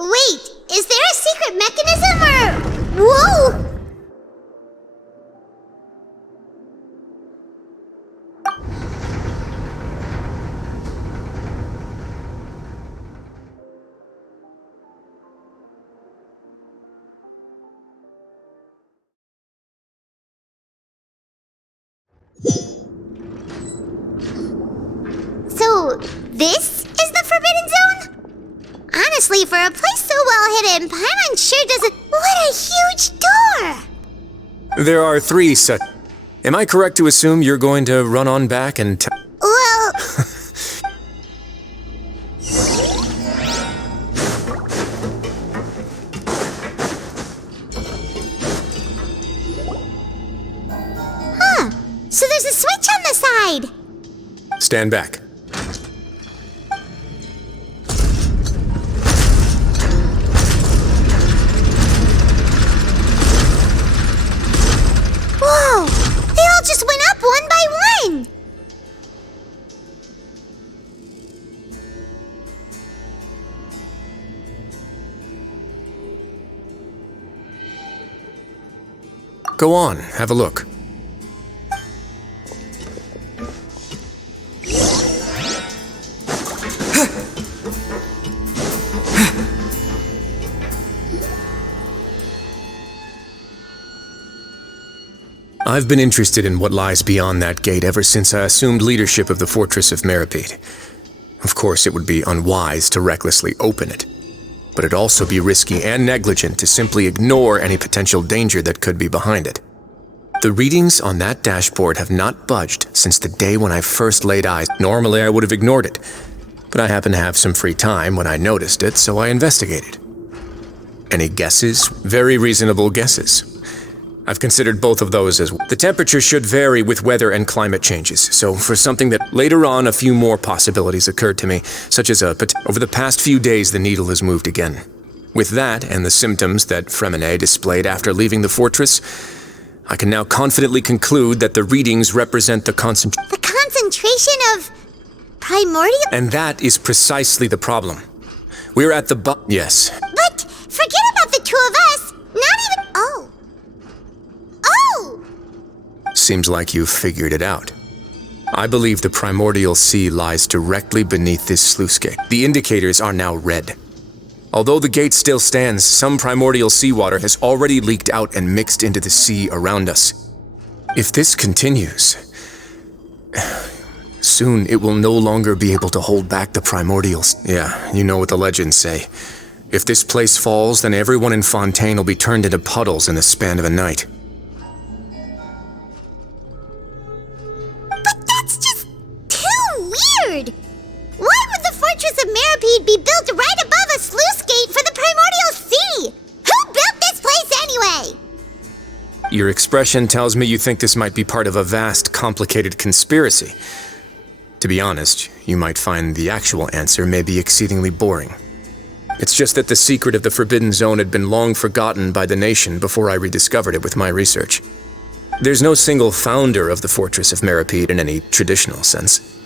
Wait, is there a secret mechanism or... Whoa! So, this is the Forbidden Zone? Honestly, for a place so well hidden, Paimon sure doesn't... What a huge door! There are 3 such... Am I correct to assume you're going to run on back and... Well... Huh. So there's a switch on the side. Stand back. Whoa! They all just went up one by one! Go on, have a look. I've been interested in what lies beyond that gate ever since I assumed leadership of the Fortress of Meripede. Of course, it would be unwise to recklessly open it, but it'd also be risky and negligent to simply ignore any potential danger that could be behind it. The readings on that dashboard have not budged since the day when I first laid eyes. Normally, I would have ignored it, but I happened to have some free time when I noticed it, so I investigated. Any guesses? Very reasonable guesses. I've considered both of those as well. The temperature should vary with weather and climate changes, so for something that later on a few more possibilities occurred to me, such as over the past few days the needle has moved again. With that and the symptoms that Fremine displayed after leaving the fortress, I can now confidently conclude that the readings represent the concentration of primordial... And that is precisely the problem. We're at the yes. But forget about the 2 of us. Not even... Oh. Seems like you've figured it out. I believe the primordial sea lies directly beneath this sluice gate. The indicators are now red. Although the gate still stands, some primordial seawater has already leaked out and mixed into the sea around us. If this continues, soon it will no longer be able to hold back the primordials. Yeah, you know what the legends say. If this place falls, then everyone in Fontaine will be turned into puddles in the span of a night. Why would the Fortress of Meripede be built right above a sluice gate for the primordial sea? Who built this place anyway? Your expression tells me you think this might be part of a vast, complicated conspiracy. To be honest, you might find the actual answer may be exceedingly boring. It's just that the secret of the Forbidden Zone had been long forgotten by the nation before I rediscovered it with my research. There's no single founder of the Fortress of Meripede in any traditional sense.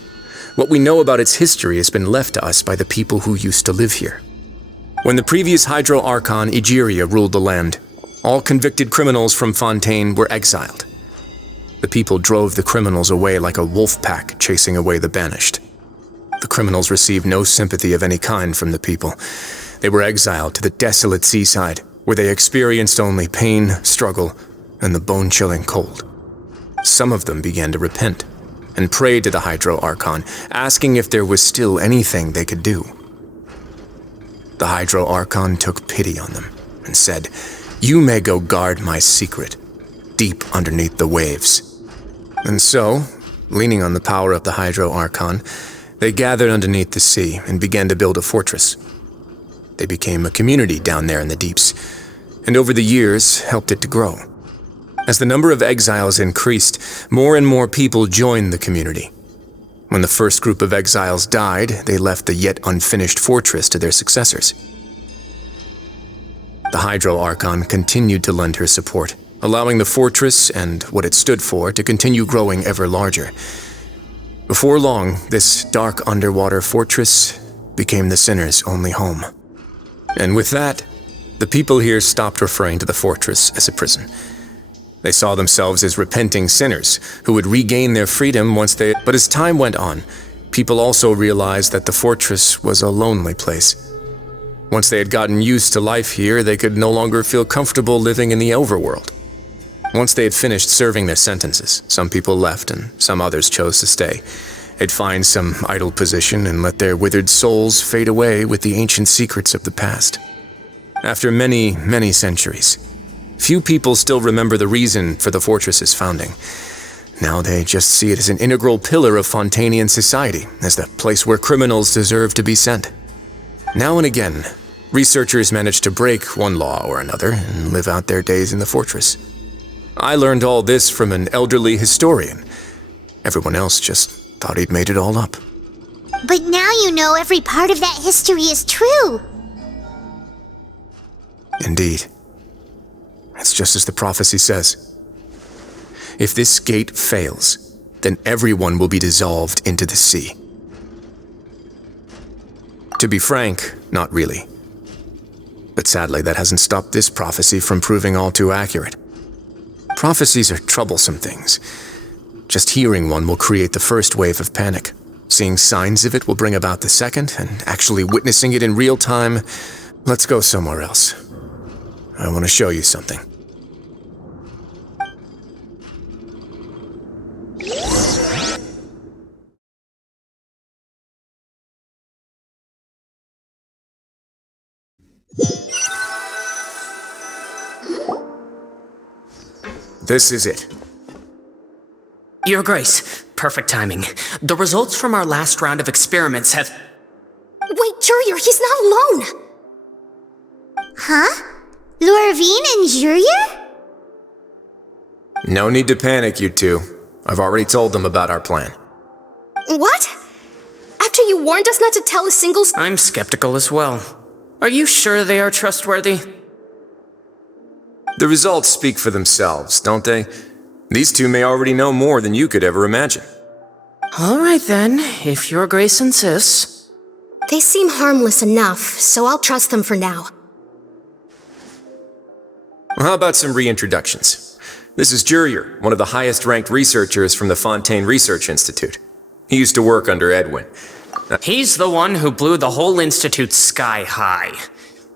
What we know about its history has been left to us by the people who used to live here. When the previous Hydro Archon Egeria ruled the land, all convicted criminals from Fontaine were exiled. The people drove the criminals away like a wolf pack chasing away the banished. The criminals received no sympathy of any kind from the people. They were exiled to the desolate seaside, where they experienced only pain, struggle, and the bone-chilling cold. Some of them began to repent and prayed to the Hydro Archon, asking if there was still anything they could do. The Hydro Archon took pity on them and said, "You may go guard my secret, deep underneath the waves." And so, leaning on the power of the Hydro Archon, they gathered underneath the sea and began to build a fortress. They became a community down there in the deeps, and over the years helped it to grow. As the number of exiles increased, more and more people joined the community. When the first group of exiles died, they left the yet unfinished fortress to their successors. The Hydro Archon continued to lend her support, allowing the fortress and what it stood for to continue growing ever larger. Before long, this dark underwater fortress became the sinner's only home. And with that, the people here stopped referring to the fortress as a prison. They saw themselves as repenting sinners who would regain their freedom once they... But as time went on, people also realized that the fortress was a lonely place. Once they had gotten used to life here, they could no longer feel comfortable living in the overworld. Once they had finished serving their sentences, some people left and some others chose to stay. They'd find some idle position and let their withered souls fade away with the ancient secrets of the past. After many, many centuries, few people still remember the reason for the fortress's founding. Now they just see it as an integral pillar of Fontainian society, as the place where criminals deserve to be sent. Now and again, researchers manage to break one law or another and live out their days in the fortress. I learned all this from an elderly historian. Everyone else just thought he'd made it all up. But now you know every part of that history is true. Indeed. It's just as the prophecy says. If this gate fails, then everyone will be dissolved into the sea. To be frank, not really. But sadly, that hasn't stopped this prophecy from proving all too accurate. Prophecies are troublesome things. Just hearing one will create the first wave of panic. Seeing signs of it will bring about the second, and actually witnessing it in real time, let's go somewhere else. I want to show you something. This is it. Your Grace, perfect timing. The results from our last round of experiments have... Wait, Jurier, he's not alone! Huh? Lorvine and Jurier? No need to panic, you two. I've already told them about our plan. What? After you warned us not to tell a single... I'm skeptical as well. Are you sure they are trustworthy? The results speak for themselves, don't they? These two may already know more than you could ever imagine. All right then, if Your Grace insists. They seem harmless enough, so I'll trust them for now. How about some reintroductions? This is Jurier, one of the highest-ranked researchers from the Fontaine Research Institute. He used to work under Edwin. He's the one who blew the whole institute sky high.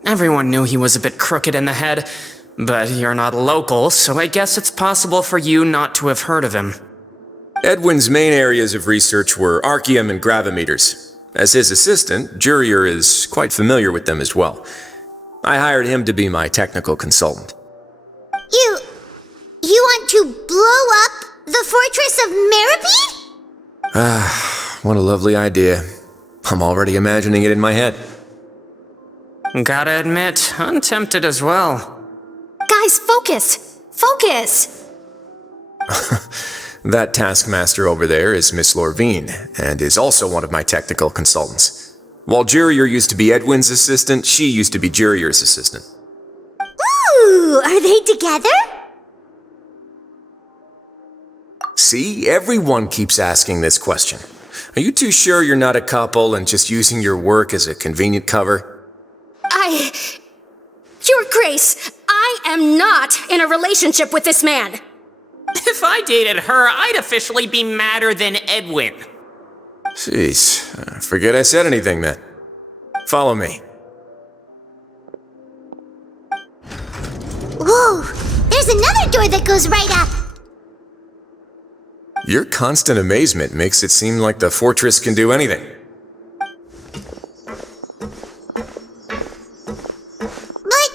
Everyone knew he was a bit crooked in the head, but you're not local, so I guess it's possible for you not to have heard of him. Edwin's main areas of research were archaeum and gravimeters. As his assistant, Jurier is quite familiar with them as well. I hired him to be my technical consultant. You want to blow up the fortress of Meripede? What a lovely idea. I'm already imagining it in my head. Gotta admit, I'm tempted as well. Guys, focus! Focus! That taskmaster over there is Miss Lorvine, and is also one of my technical consultants. While Jurier used to be Edwin's assistant, she used to be Jurier's assistant. Ooh, are they together? See, everyone keeps asking this question. Are you too sure you're not a couple and just using your work as a convenient cover? Your Grace, I am not in a relationship with this man. If I dated her, I'd officially be madder than Edwin. Jeez, forget I said anything then. Follow me. Whoa, there's another door that goes right up. Your constant amazement makes it seem like the fortress can do anything. But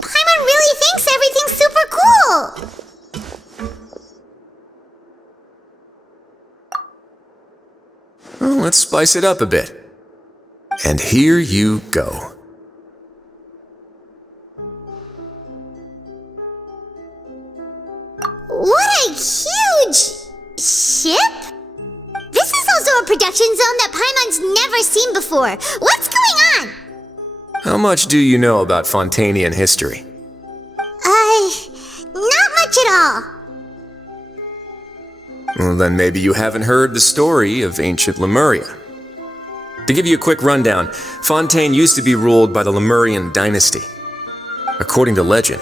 Paimon really thinks everything's super cool. Well, let's spice it up a bit. And here you go. What a huge ship? This is also a production zone that Paimon's never seen before. What's going on? How much do you know about Fontainian history? Not much at all. Well, then maybe you haven't heard the story of ancient Lemuria. To give you a quick rundown, Fontaine used to be ruled by the Lemurian dynasty. According to legend,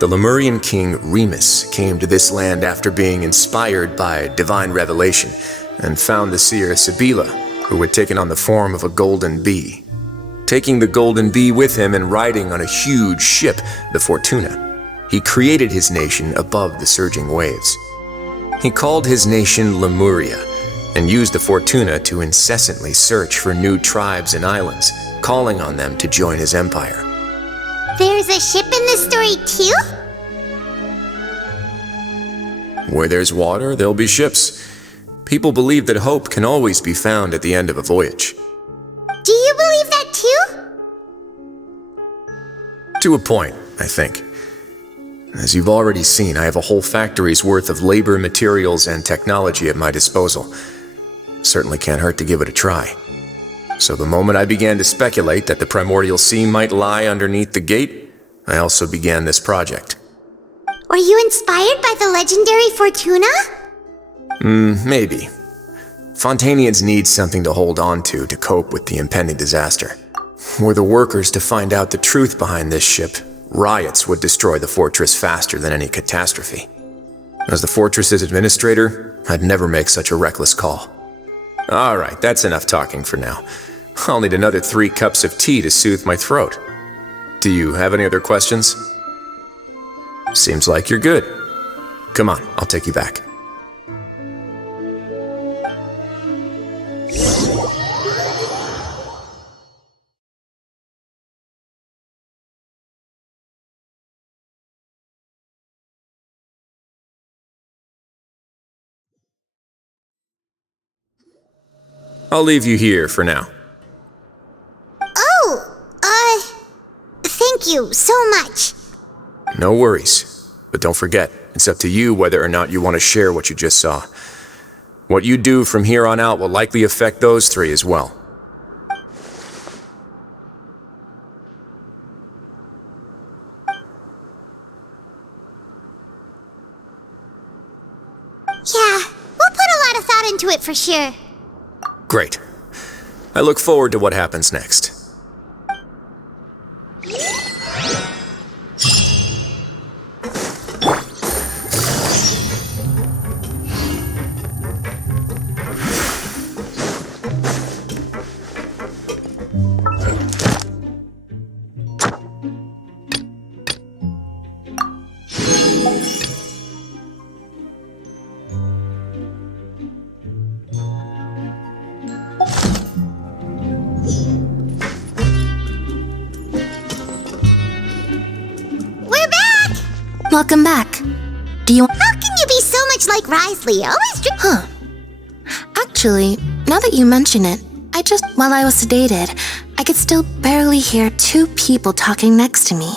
the Lemurian king Remus came to this land after being inspired by divine revelation and found the seer Sibila, who had taken on the form of a golden bee. Taking the golden bee with him and riding on a huge ship, the Fortuna, he created his nation above the surging waves. He called his nation Lemuria and used the Fortuna to incessantly search for new tribes and islands, calling on them to join his empire. There's a ship in this story too? Where there's water, there'll be ships. People believe that hope can always be found at the end of a voyage. Do you believe that too? To a point, I think. As you've already seen, I have a whole factory's worth of labor, materials, and technology at my disposal. Certainly can't hurt to give it a try. So the moment I began to speculate that the primordial sea might lie underneath the gate, I also began this project. Were you inspired by the legendary Fortuna? Maybe. Fontainians need something to hold on to cope with the impending disaster. Were the workers to find out the truth behind this ship, riots would destroy the fortress faster than any catastrophe. As the fortress's administrator, I'd never make such a reckless call. Alright, that's enough talking for now. I'll need another 3 cups of tea to soothe my throat. Do you have any other questions? Seems like you're good. Come on, I'll take you back. I'll leave you here for now. Thank you so much. No worries. But don't forget, it's up to you whether or not you want to share what you just saw. What you do from here on out will likely affect those 3 as well. Yeah, we'll put a lot of thought into it for sure. Great. I look forward to what happens next. Welcome back. Do you... How can you be so much like Risley? Always Huh. Actually, now that you mention it, while I was sedated, I could still barely hear 2 people talking next to me.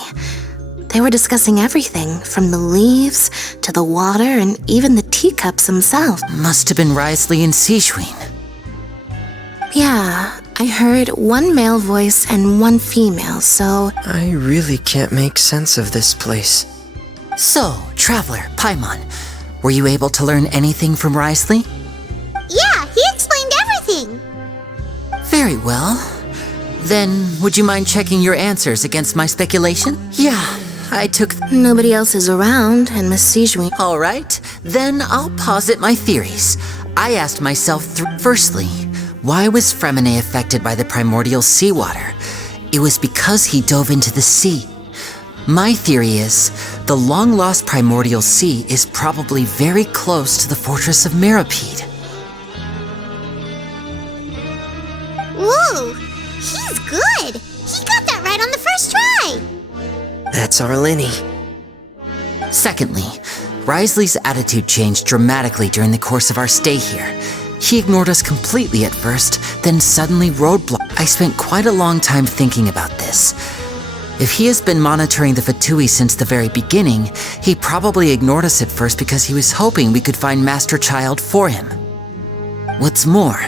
They were discussing everything, from the leaves, to the water, and even the teacups themselves. Must have been Risley and Sishwin. Yeah, I heard 1 male voice and 1 female, so... I really can't make sense of this place. So, Traveler, Paimon, were you able to learn anything from Risley? Yeah, he explained everything. Very well. Then, would you mind checking your answers against my speculation? Yeah, I took... Nobody else is around, and Miss Sijui... All right, then I'll posit my theories. I asked myself, firstly, why was Fremine affected by the primordial seawater? It was because he dove into the sea. My theory is, the long-lost primordial sea is probably very close to the fortress of Mirapede. Whoa, he's good. He got that right on the first try. That's Arlini. Secondly, Risley's attitude changed dramatically during the course of our stay here. He ignored us completely at first, then suddenly roadblocked. I spent quite a long time thinking about this. If he has been monitoring the Fatui since the very beginning, he probably ignored us at first because he was hoping we could find Master Child for him. What's more,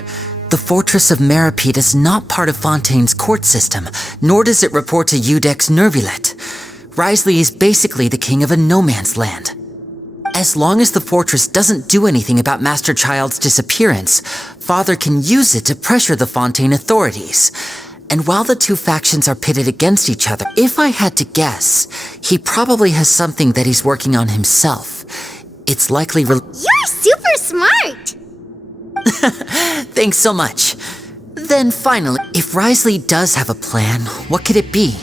the Fortress of Mirapede is not part of Fontaine's court system, nor does it report to Udex Nervulet. Risley is basically the king of a no-man's land. As long as the fortress doesn't do anything about Master Child's disappearance, Father can use it to pressure the Fontaine authorities. And while the two factions are pitted against each other, if I had to guess, he probably has something that he's working on himself. It's likely You're super smart! Thanks so much. Then finally, if Wriothesley does have a plan, what could it be?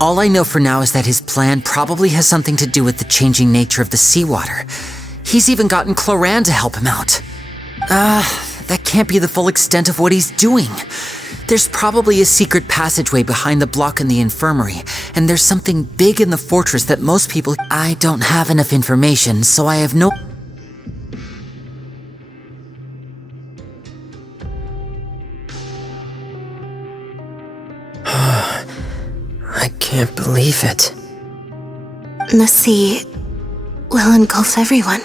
All I know for now is that his plan probably has something to do with the changing nature of the seawater. He's even gotten Cloran to help him out. That can't be the full extent of what he's doing. There's probably a secret passageway behind the block in the infirmary, and there's something big in the fortress that most people... I don't have enough information, so I have no... I can't believe it. The sea will engulf everyone.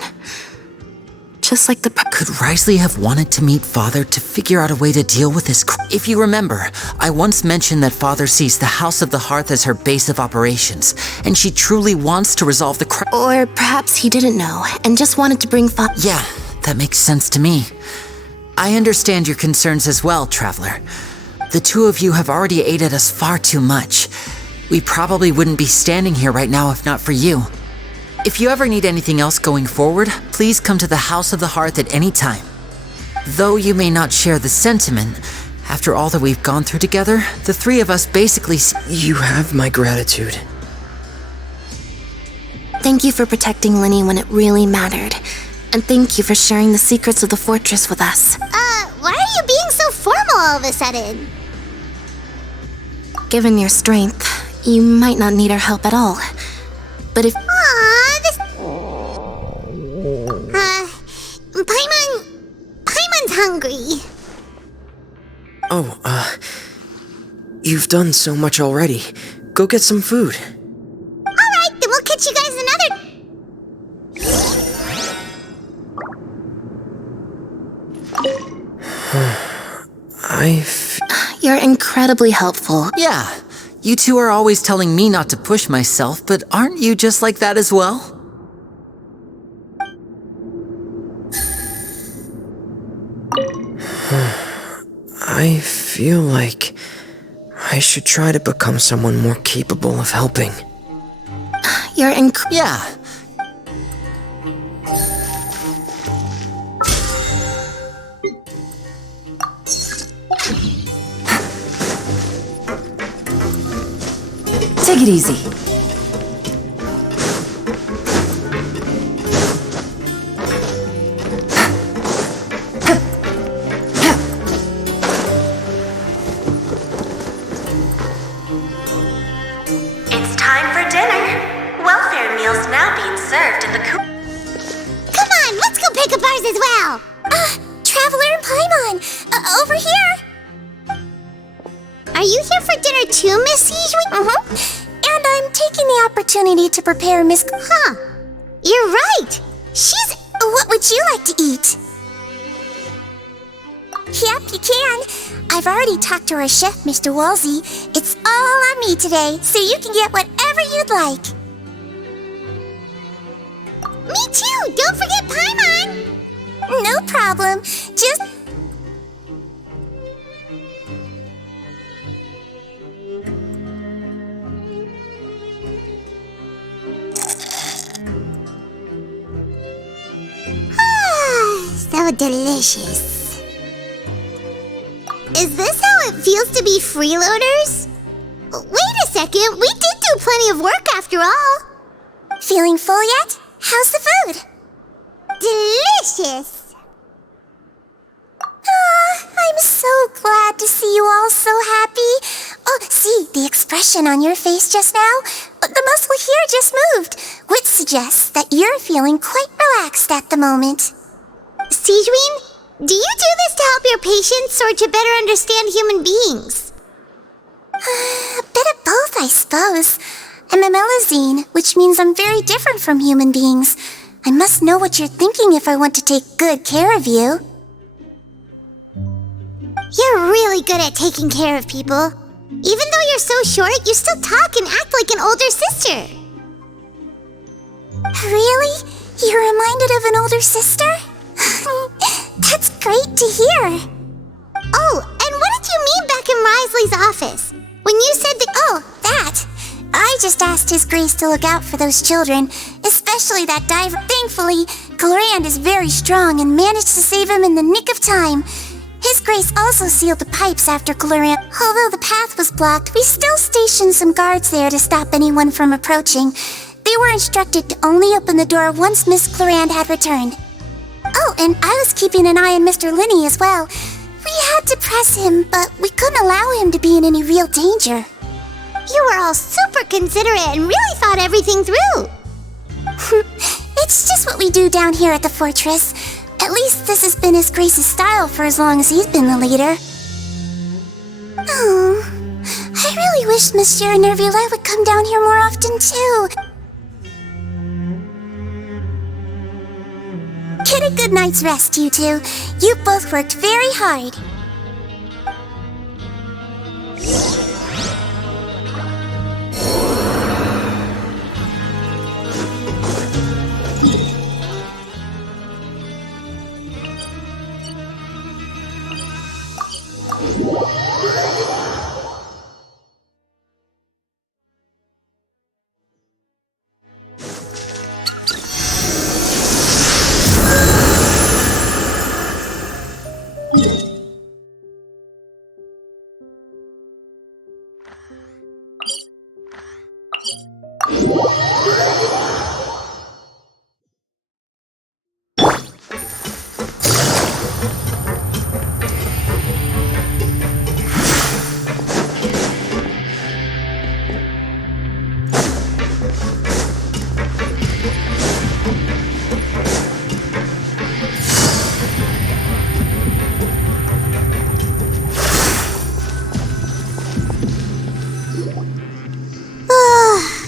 Just like the... Could Wriothesley have wanted to meet Father to figure out a way to deal with this? If you remember, I once mentioned that Father sees the House of the Hearth as her base of operations, and she truly wants to resolve the Or perhaps he didn't know, and just wanted to bring Yeah, that makes sense to me. I understand your concerns as well, Traveler. The two of you have already aided us far too much. We probably wouldn't be standing here right now if not for you. If you ever need anything else going forward, please come to the House of the Hearth at any time. Though you may not share the sentiment, after all that we've gone through together, the three of us basically... You have my gratitude. Thank you for protecting Linny when it really mattered. And thank you for sharing the secrets of the fortress with us. Why are you being so formal all of a sudden? Given your strength, you might not need our help at all. But if... Paimon's hungry. Oh, you've done so much already. Go get some food. Alright, then we'll catch you guys another... You're incredibly helpful. Yeah, you two are always telling me not to push myself, but aren't you just like that as well? I feel like I should try to become someone more capable of helping. You're Yeah. Take it easy. It's time for dinner. Welfare meals now being served in the coop. Come on, let's go pick up ours as well. Traveler and Paimon, over here. Are you here for dinner too, Miss Sijui? And I'm taking the opportunity to prepare Miss... You're right. She's... What would you like to eat? Yep, you can. I've already talked to our chef, Mr. Wolsey. It's all on me today, so you can get whatever you'd like. Me too. Don't forget Paimon. No problem. Just... So delicious. Is this how it feels to be freeloaders? Wait a second, we did do plenty of work after all. Feeling full yet? How's the food? Delicious. I'm so glad to see you all so happy. Oh, see, the expression on your face just now? The muscle here just moved, which suggests that you're feeling quite relaxed at the moment. Sijui, do you do this to help your patients or to better understand human beings? A bit of both, I suppose. I'm a Melazine, which means I'm very different from human beings. I must know what you're thinking if I want to take good care of you. You're really good at taking care of people. Even though you're so short, you still talk and act like an older sister. Really? You're reminded of an older sister? That's great to hear. Oh, and what did you mean back in Risley's office? When you said that— Oh, that. I just asked His Grace to look out for those children, especially that diver. Thankfully, Glorand is very strong and managed to save him in the nick of time. His Grace also sealed the pipes after Glorand. Although the path was blocked, we still stationed some guards there to stop anyone from approaching. They were instructed to only open the door once Miss Glorand had returned. Oh, and I was keeping an eye on Mr. Linney as well. We had to press him, but we couldn't allow him to be in any real danger. you were all super considerate and really thought everything through. It's just what we do down here at the fortress. At least this has been His Grace's style for as long as he's been the leader. Oh, I really wish Monsieur Nervula would come down here more often too. Get a good night's rest, you two. You both worked very hard.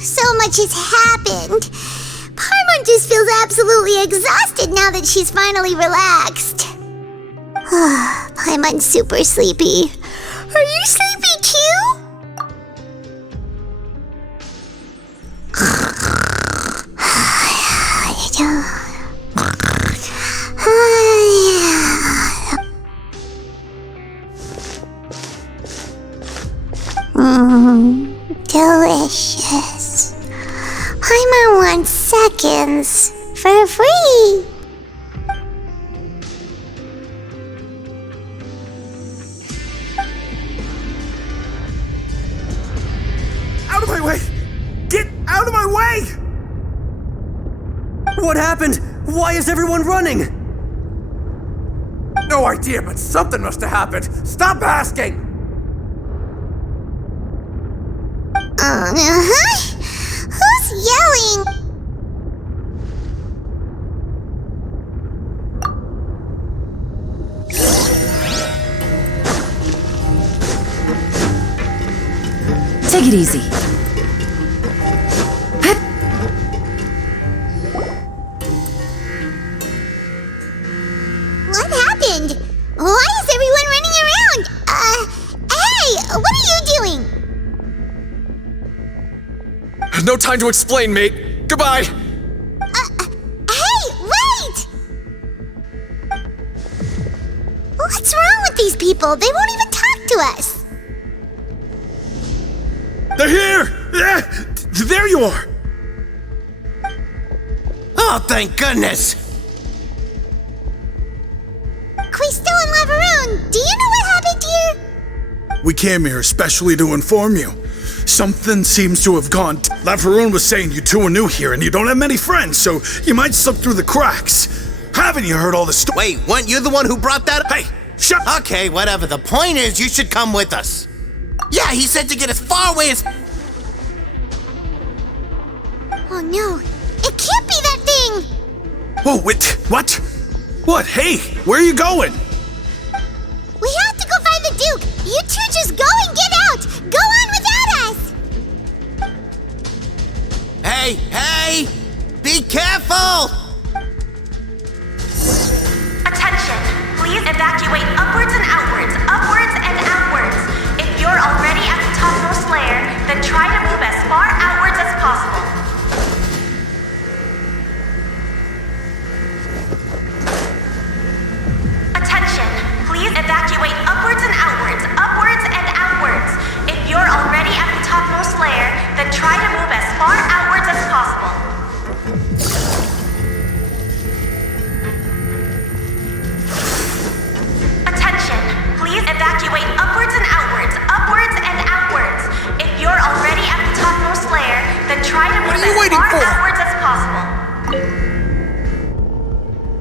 So much has happened. Paimon just feels absolutely exhausted now that she's finally relaxed. Paimon's super sleepy. Are you sleepy too? Delicious. Paimon wants seconds for free. Out of my way! Get out of my way! What happened? Why is everyone running? No idea, but something must have happened. Stop asking! Who's yelling? Take it easy. What happened? Why is everyone running around? Hey, what are you doing? No time to explain, mate. Goodbye. Hey, wait! What's wrong with these people? They won't even talk to us. They're here! Yeah, there you are! Oh, thank goodness! Quisto and Laveroon, do you know what happened here? We came here especially to inform you. Something seems to have gone. Laveroon was saying you two are new here and you don't have many friends, so you might slip through the cracks. Haven't you heard all the Wait, weren't you the one who brought that up? Hey, shut up! Okay, whatever. The point is, you should come with us. Yeah, he said to get as far away as... Oh no, it can't be that thing! Whoa, wait, what? What? Hey, where are you going? We have to go find the Duke! You two just go and get out! Go on without us! Hey! Be careful! Attention! Please evacuate upwards and outwards, upwards and outwards. If you're already at the topmost layer, then try to move as far outwards as possible.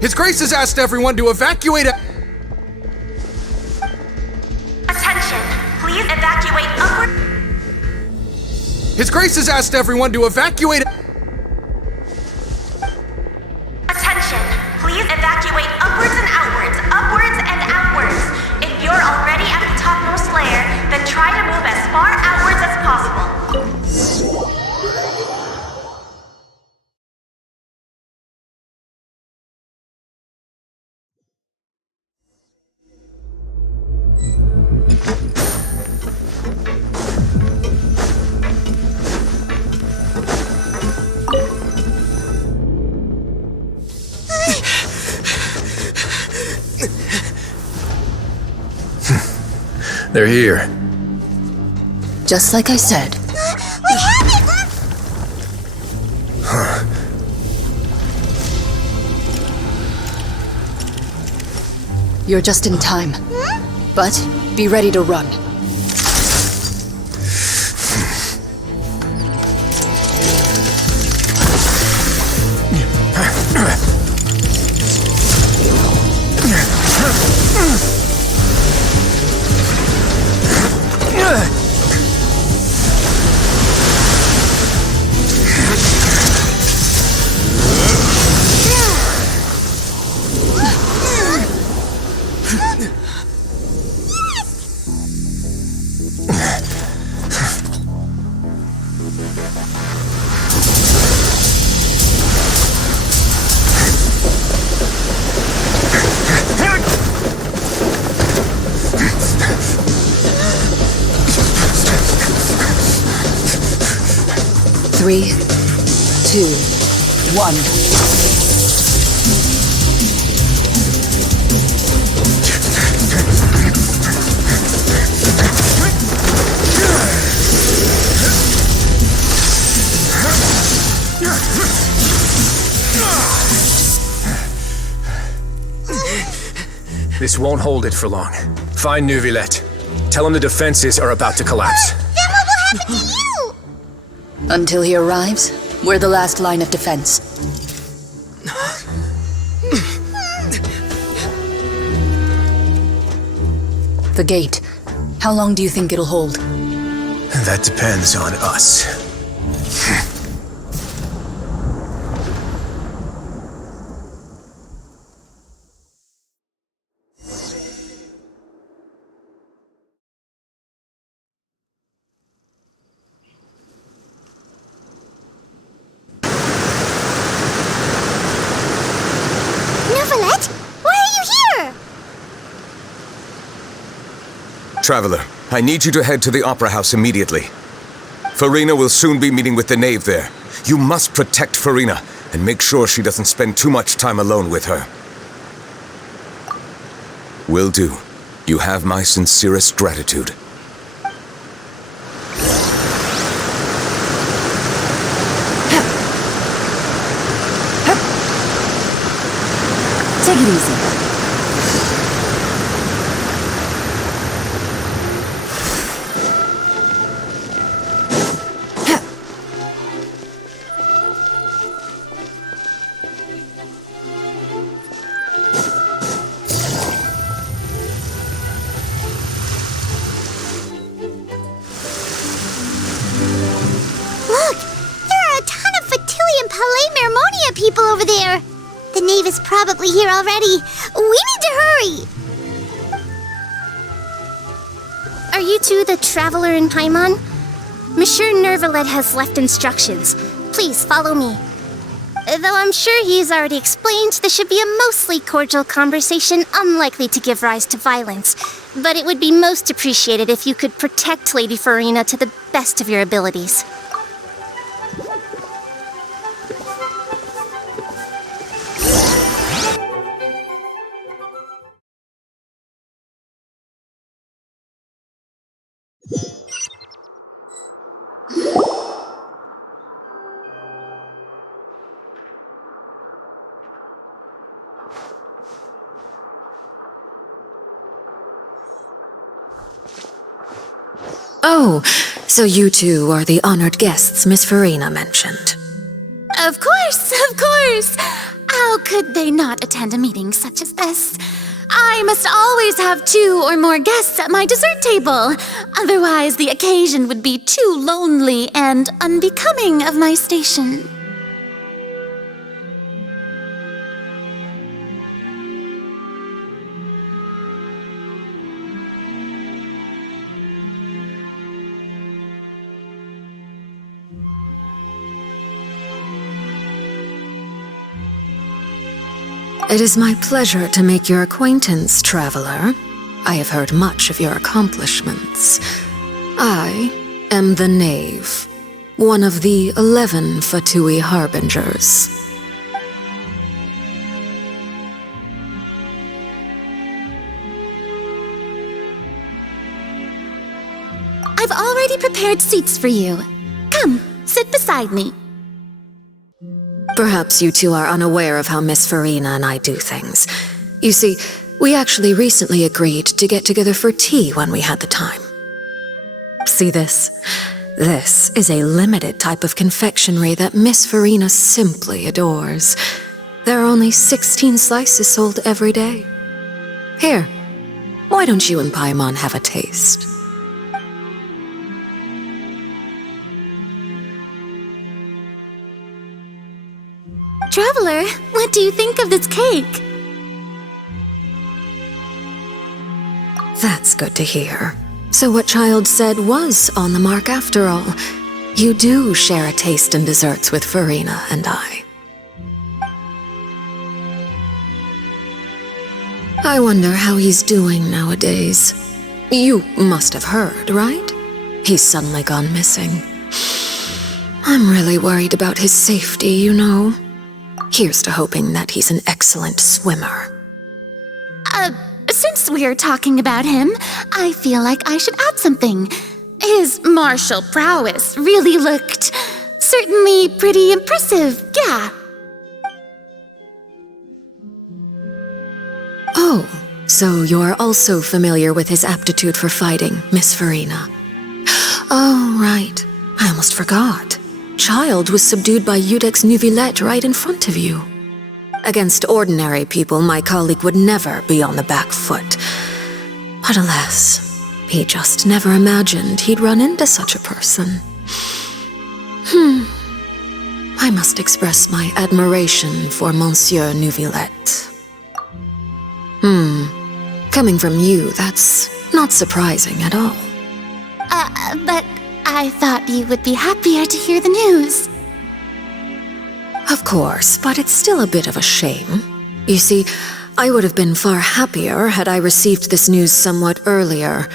His Grace has asked everyone to evacuate. Attention, please evacuate upward. His Grace has asked everyone to evacuate. Attention, please evacuate upwards and outwards, upwards and outwards. If you're already at the topmost layer, then try to move as far outwards as possible. They're here. Just like I said. We have it! Huh. You're just in time. But be ready to run. Three, 2, 1. This won't hold it for long. Find Neuvillette. Tell him the defenses are about to collapse. Then what will happen to you? Until he arrives, we're the last line of defense. The gate. How long do you think it'll hold? That depends on us. Traveler, I need you to head to the Opera House immediately. Farina will soon be meeting with the knave there. You must protect Farina and make sure she doesn't spend too much time alone with her. Will do. You have my sincerest gratitude. Take it easy. People over there. The knave is probably here already. We need to hurry. Are you two the traveler in Paimon? Monsieur Neuvillette has left instructions. Please follow me. Though I'm sure he's already explained, this should be a mostly cordial conversation, unlikely to give rise to violence. But it would be most appreciated if you could protect Lady Farina to the best of your abilities. Oh, so you two are the honored guests Miss Farina mentioned. Of course, of course. How could they not attend a meeting such as this? I must always have 2 or more guests at my dessert table. Otherwise, the occasion would be too lonely and unbecoming of my station. It is my pleasure to make your acquaintance, traveler. I have heard much of your accomplishments. I am the Knave, one of the 11 Fatui Harbingers. I've already prepared seats for you. Come, sit beside me. Perhaps you two are unaware of how Miss Farina and I do things. You see, we actually recently agreed to get together for tea when we had the time. See this? This is a limited type of confectionery that Miss Farina simply adores. There are only 16 slices sold every day. Here, why don't you and Paimon have a taste? Traveler, what do you think of this cake? That's good to hear. So what Child said was on the mark after all. You do share a taste in desserts with Farina and I. I wonder how he's doing nowadays. You must have heard, right? He's suddenly gone missing. I'm really worried about his safety, you know. Here's to hoping that he's an excellent swimmer. Since we're talking about him, I feel like I should add something. His martial prowess really looked certainly pretty impressive, yeah. Oh, so you're also familiar with his aptitude for fighting, Miss Farina. Oh, right. I almost forgot. Child was subdued by Udex Nuvillette right in front of you. Against ordinary people, my colleague would never be on the back foot. But alas, he just never imagined he'd run into such a person. I must express my admiration for Monsieur Nuvillette. Coming from you, that's not surprising at all. But I thought you would be happier to hear the news. Of course, but it's still a bit of a shame. You see, I would have been far happier had I received this news somewhat earlier.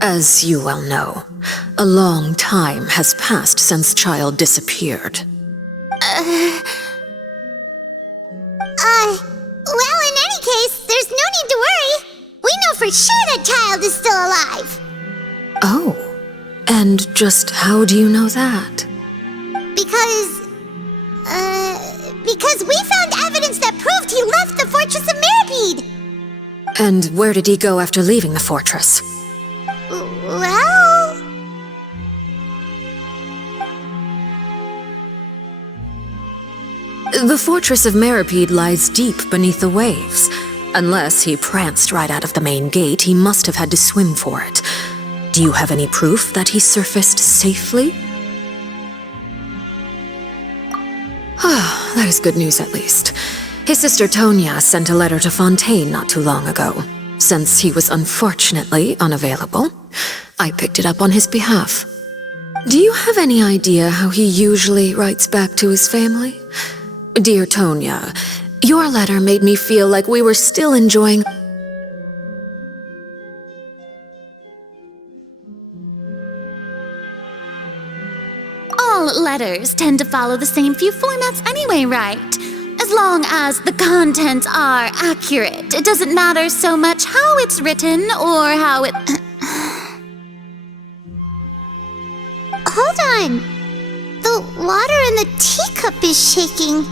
As you well know, a long time has passed since Child disappeared. Well, in any case, there's no need to worry. We know for sure that Child is still alive. Oh, and just how do you know that? Because we found evidence that proved he left the Fortress of Meripede. And where did he go after leaving the fortress? Well... The Fortress of Meripede lies deep beneath the waves. Unless he pranced right out of the main gate, he must have had to swim for it. Do you have any proof that he surfaced safely? That is good news at least. His sister Tonya sent a letter to Fontaine not too long ago. Since he was unfortunately unavailable, I picked it up on his behalf. Do you have any idea how he usually writes back to his family? Dear Tonya, your letter made me feel like we were still enjoying... All letters tend to follow the same few formats anyway, right? As long as the contents are accurate, it doesn't matter so much how it's written or how it... Hold on. The water in the teacup is shaking.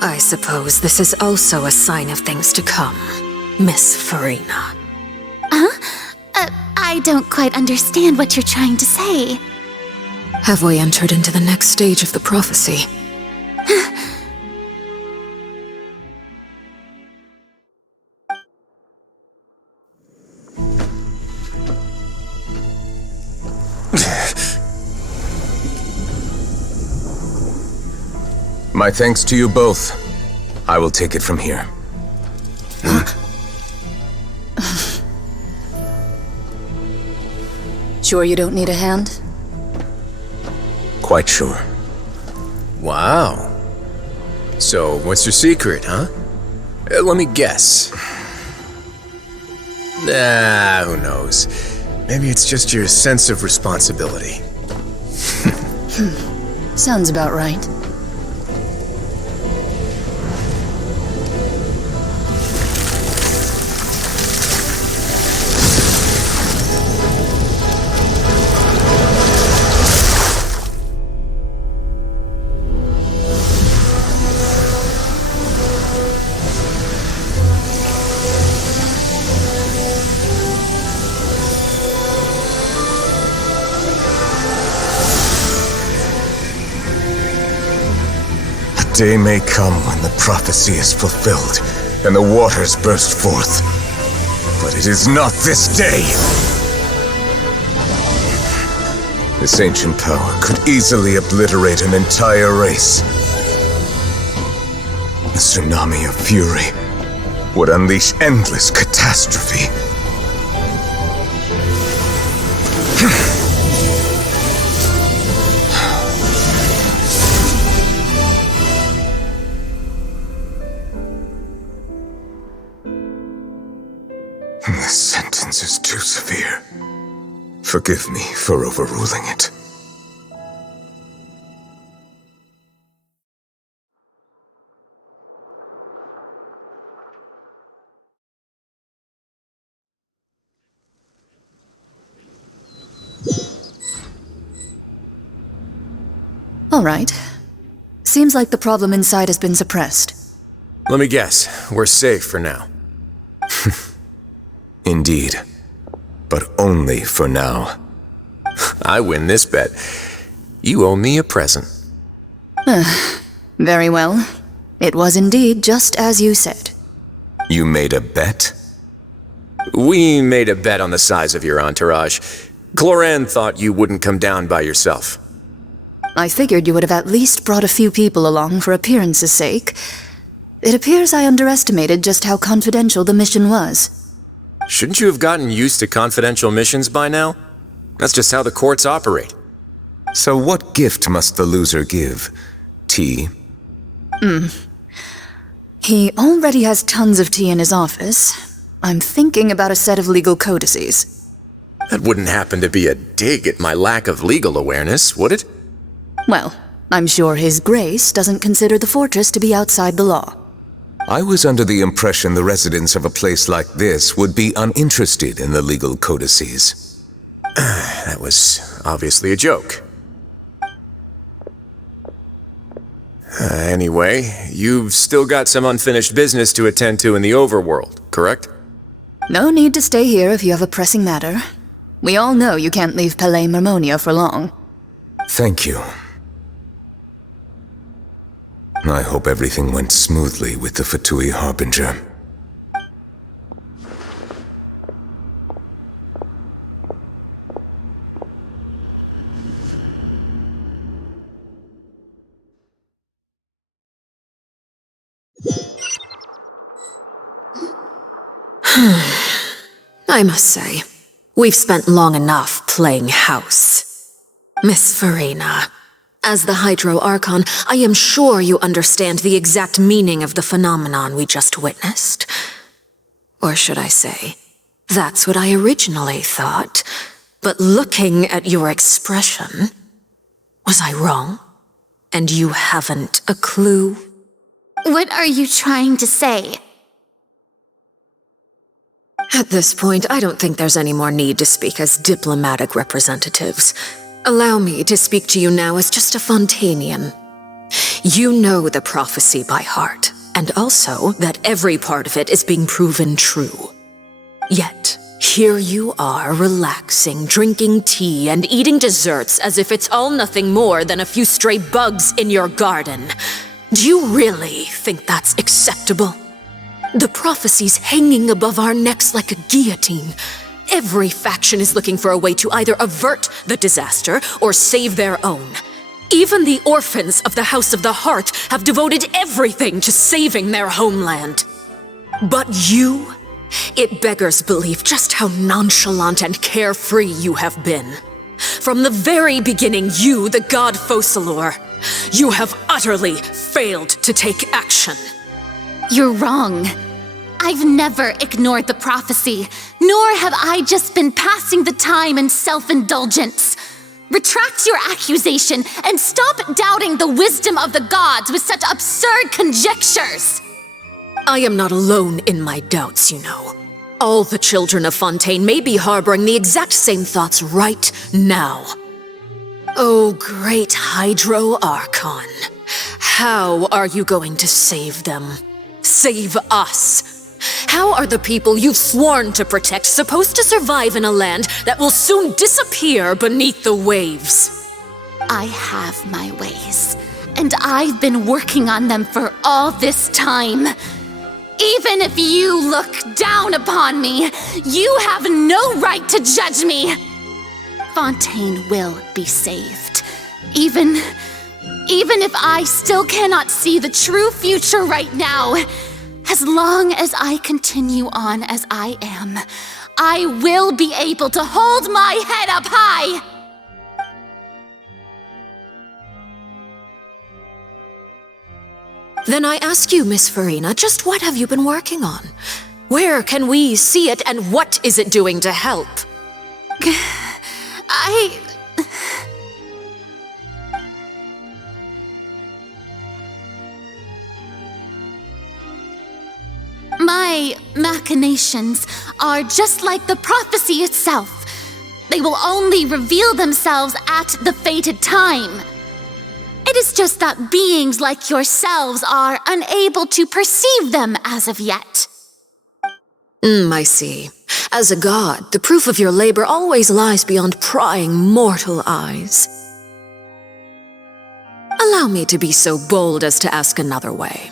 I suppose this is also a sign of things to come, Miss Farina. I don't quite understand what you're trying to say. Have we entered into the next stage of the prophecy? My thanks to you both. I will take it from here. Sure you don't need a hand? Quite sure. Wow. So, what's your secret, huh? Let me guess. Who knows? Maybe it's just your sense of responsibility. Sounds about right. Day may come when the prophecy is fulfilled and the waters burst forth. But it is not this day! This ancient power could easily obliterate an entire race. The tsunami of fury would unleash endless catastrophe. This sentence is too severe. Forgive me for overruling it. All right. Seems like the problem inside has been suppressed. Let me guess. We're safe for now. Indeed. But only for now. I win this bet. You owe me a present. Very well. It was indeed just as you said. You made a bet? We made a bet on the size of your entourage. Cloran thought you wouldn't come down by yourself. I figured you would have at least brought a few people along for appearance's sake. It appears I underestimated just how confidential the mission was. Shouldn't you have gotten used to confidential missions by now? That's just how the courts operate. So what gift must the loser give? Tea? He already has tons of tea in his office. I'm thinking about a set of legal codices. That wouldn't happen to be a dig at my lack of legal awareness, would it? Well, I'm sure His Grace doesn't consider the fortress to be outside the law. I was under the impression the residents of a place like this would be uninterested in the legal codices. That was obviously a joke. Anyway, you've still got some unfinished business to attend to in the overworld, correct? No need to stay here if you have a pressing matter. We all know you can't leave Palais Mermonia for long. Thank you. I hope everything went smoothly with the Fatui Harbinger. I must say, we've spent long enough playing house. Miss Farina, as the Hydro Archon, I am sure you understand the exact meaning of the phenomenon we just witnessed. Or should I say, that's what I originally thought. But looking at your expression, was I wrong? And you haven't a clue? What are you trying to say? At this point, I don't think there's any more need to speak as diplomatic representatives. Allow me to speak to you now as just a Fontainian. You know the prophecy by heart, and also that every part of it is being proven true. Yet, here you are relaxing, drinking tea, and eating desserts as if it's all nothing more than a few stray bugs in your garden. Do you really think that's acceptable? The prophecy's hanging above our necks like a guillotine. Every faction is looking for a way to either avert the disaster or save their own. Even the orphans of the House of the Heart have devoted everything to saving their homeland. But you, it beggars belief just how nonchalant and carefree you have been. From the very beginning, you, the god Focalor, you have utterly failed to take action. You're wrong. I've never ignored the prophecy, nor have I just been passing the time in self-indulgence. Retract your accusation and stop doubting the wisdom of the gods with such absurd conjectures. I am not alone in my doubts, you know. All the children of Fontaine may be harboring the exact same thoughts right now. Oh, great Hydro Archon, how are you going to save them? Save us? How are the people you've sworn to protect supposed to survive in a land that will soon disappear beneath the waves? I have my ways, and I've been working on them for all this time. Even if you look down upon me, you have no right to judge me. Fontaine will be saved. Even if I still cannot see the true future right now, as long as I continue on as I am, I will be able to hold my head up high. Then I ask you, Miss Farina, just what have you been working on? Where can we see it, and what is it doing to help? My machinations are just like the prophecy itself. They will only reveal themselves at the fated time. It is just that beings like yourselves are unable to perceive them as of yet. I see. As a god, the proof of your labor always lies beyond prying mortal eyes. Allow me to be so bold as to ask another way.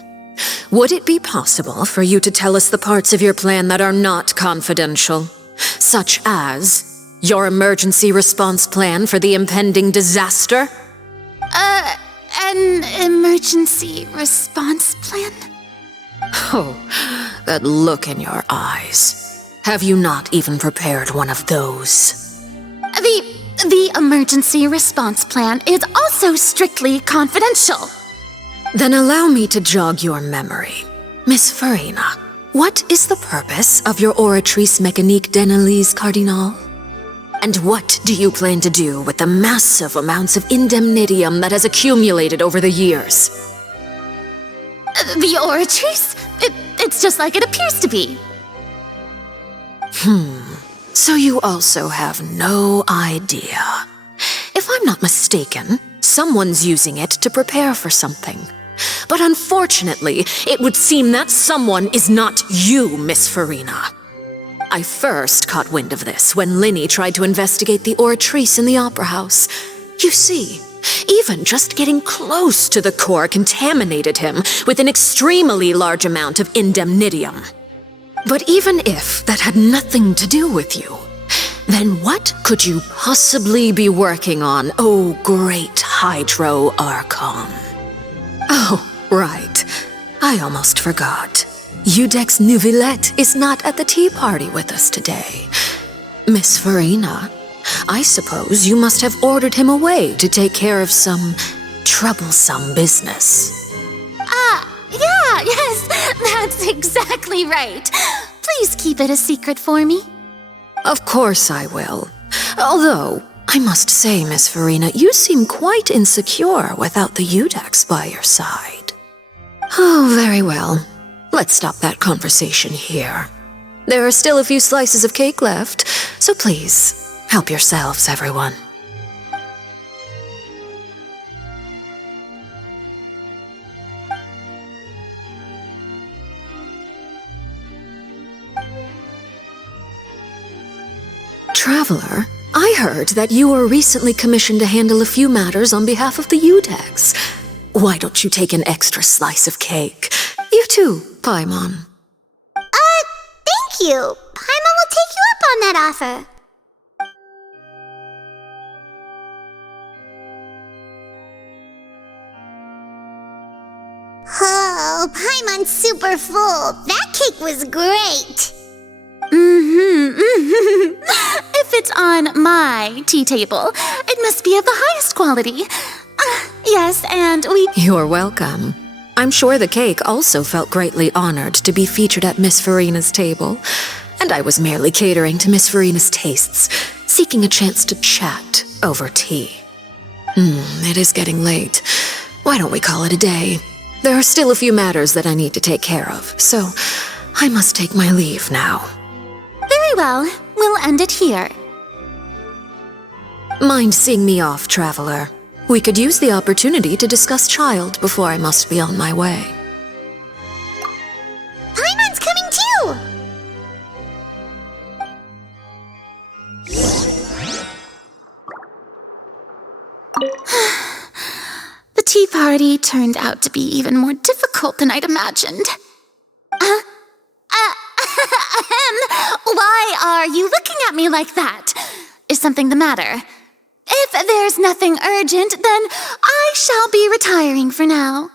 Would it be possible for you to tell us the parts of your plan that are not confidential? Such as your emergency response plan for the impending disaster? An emergency response plan? Oh, that look in your eyes. Have you not even prepared one of those? The emergency response plan is also strictly confidential. Then allow me to jog your memory. Miss Farina, what is the purpose of your Oratrice Mécanique d'Analyse Cardinal? And what do you plan to do with the massive amounts of indemnitium that has accumulated over the years? The Oratrice? It's just like it appears to be. So you also have no idea. If I'm not mistaken, someone's using it to prepare for something. But unfortunately, it would seem that someone is not you, Miss Farina. I first caught wind of this when Linny tried to investigate the Oratrice in the Opera House. You see, even just getting close to the core contaminated him with an extremely large amount of indemnitium. But even if that had nothing to do with you, then what could you possibly be working on, oh great Hydro Archon? Oh, right. I almost forgot. Udex Neuvillette is not at the tea party with us today. Miss Farina, I suppose you must have ordered him away to take care of some troublesome business. Yes, that's exactly right. Please keep it a secret for me. Of course I will. Although, I must say, Miss Farina, you seem quite insecure without the Udex by your side. Oh, very well. Let's stop that conversation here. There are still a few slices of cake left, so please, help yourselves, everyone. Traveler, I heard that you were recently commissioned to handle a few matters on behalf of the Udex. Why don't you take an extra slice of cake? You too, Paimon. Thank you. Paimon will take you up on that offer. Paimon's super full. That cake was great. If it's on my tea table, it must be of the highest quality. Yes, and we... You're welcome. I'm sure the cake also felt greatly honored to be featured at Miss Farina's table, and I was merely catering to Miss Farina's tastes, seeking a chance to chat over tea. It is getting late. Why don't we call it a day? There are still a few matters that I need to take care of, so I must take my leave now. Very well. We'll end it here. Mind seeing me off, traveler? We could use the opportunity to discuss Child before I must be on my way. Paimon's coming too! The tea party turned out to be even more difficult than I'd imagined. Why are you looking at me like that? Is something the matter? If there's nothing urgent, then I shall be retiring for now.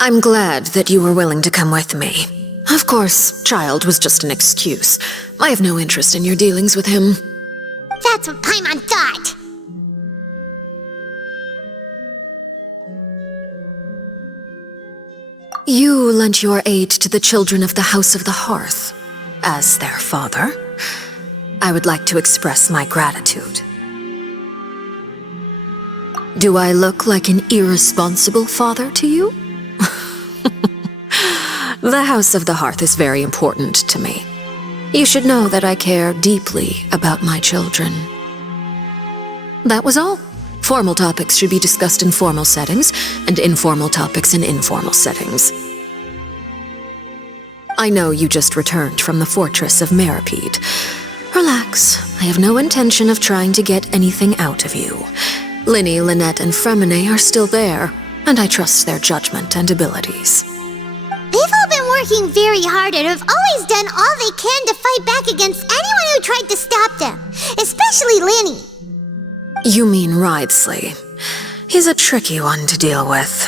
I'm glad that you were willing to come with me. Of course, Child was just an excuse. I have no interest in your dealings with him. That's what Paimon thought. You lent your aid to the children of the House of the Hearth. As their father, I would like to express my gratitude. Do I look like an irresponsible father to you? The House of the Hearth is very important to me. You should know that I care deeply about my children. That was all. Formal topics should be discussed in formal settings, and informal topics in informal settings. I know you just returned from the fortress of Meripede. Relax, I have no intention of trying to get anything out of you. Linny, Lynette, and Fremine are still there, and I trust their judgment and abilities. They've all been working very hard and have always done all they can to fight back against anyone who tried to stop them, especially Linny. You mean Wriothesley. He's a tricky one to deal with.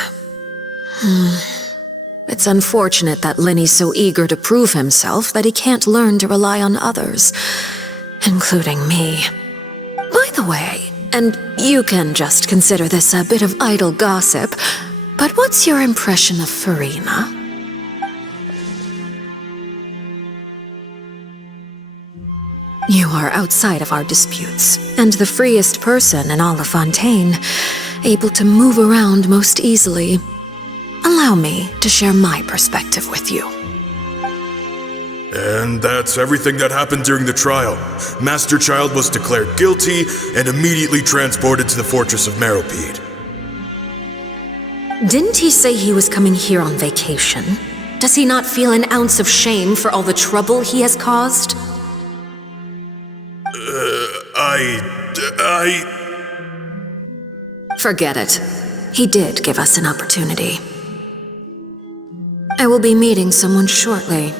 It's unfortunate that Linny's so eager to prove himself that he can't learn to rely on others, including me. By the way, and you can just consider this a bit of idle gossip, but what's your impression of Farina? You are outside of our disputes, and the freest person in all of Fontaine, able to move around most easily. Allow me to share my perspective with you. And that's everything that happened during the trial. Master Child was declared guilty and immediately transported to the fortress of Meripede. Didn't he say he was coming here on vacation? Does he not feel an ounce of shame for all the trouble he has caused? Forget it. He did give us an opportunity. I will be meeting someone shortly.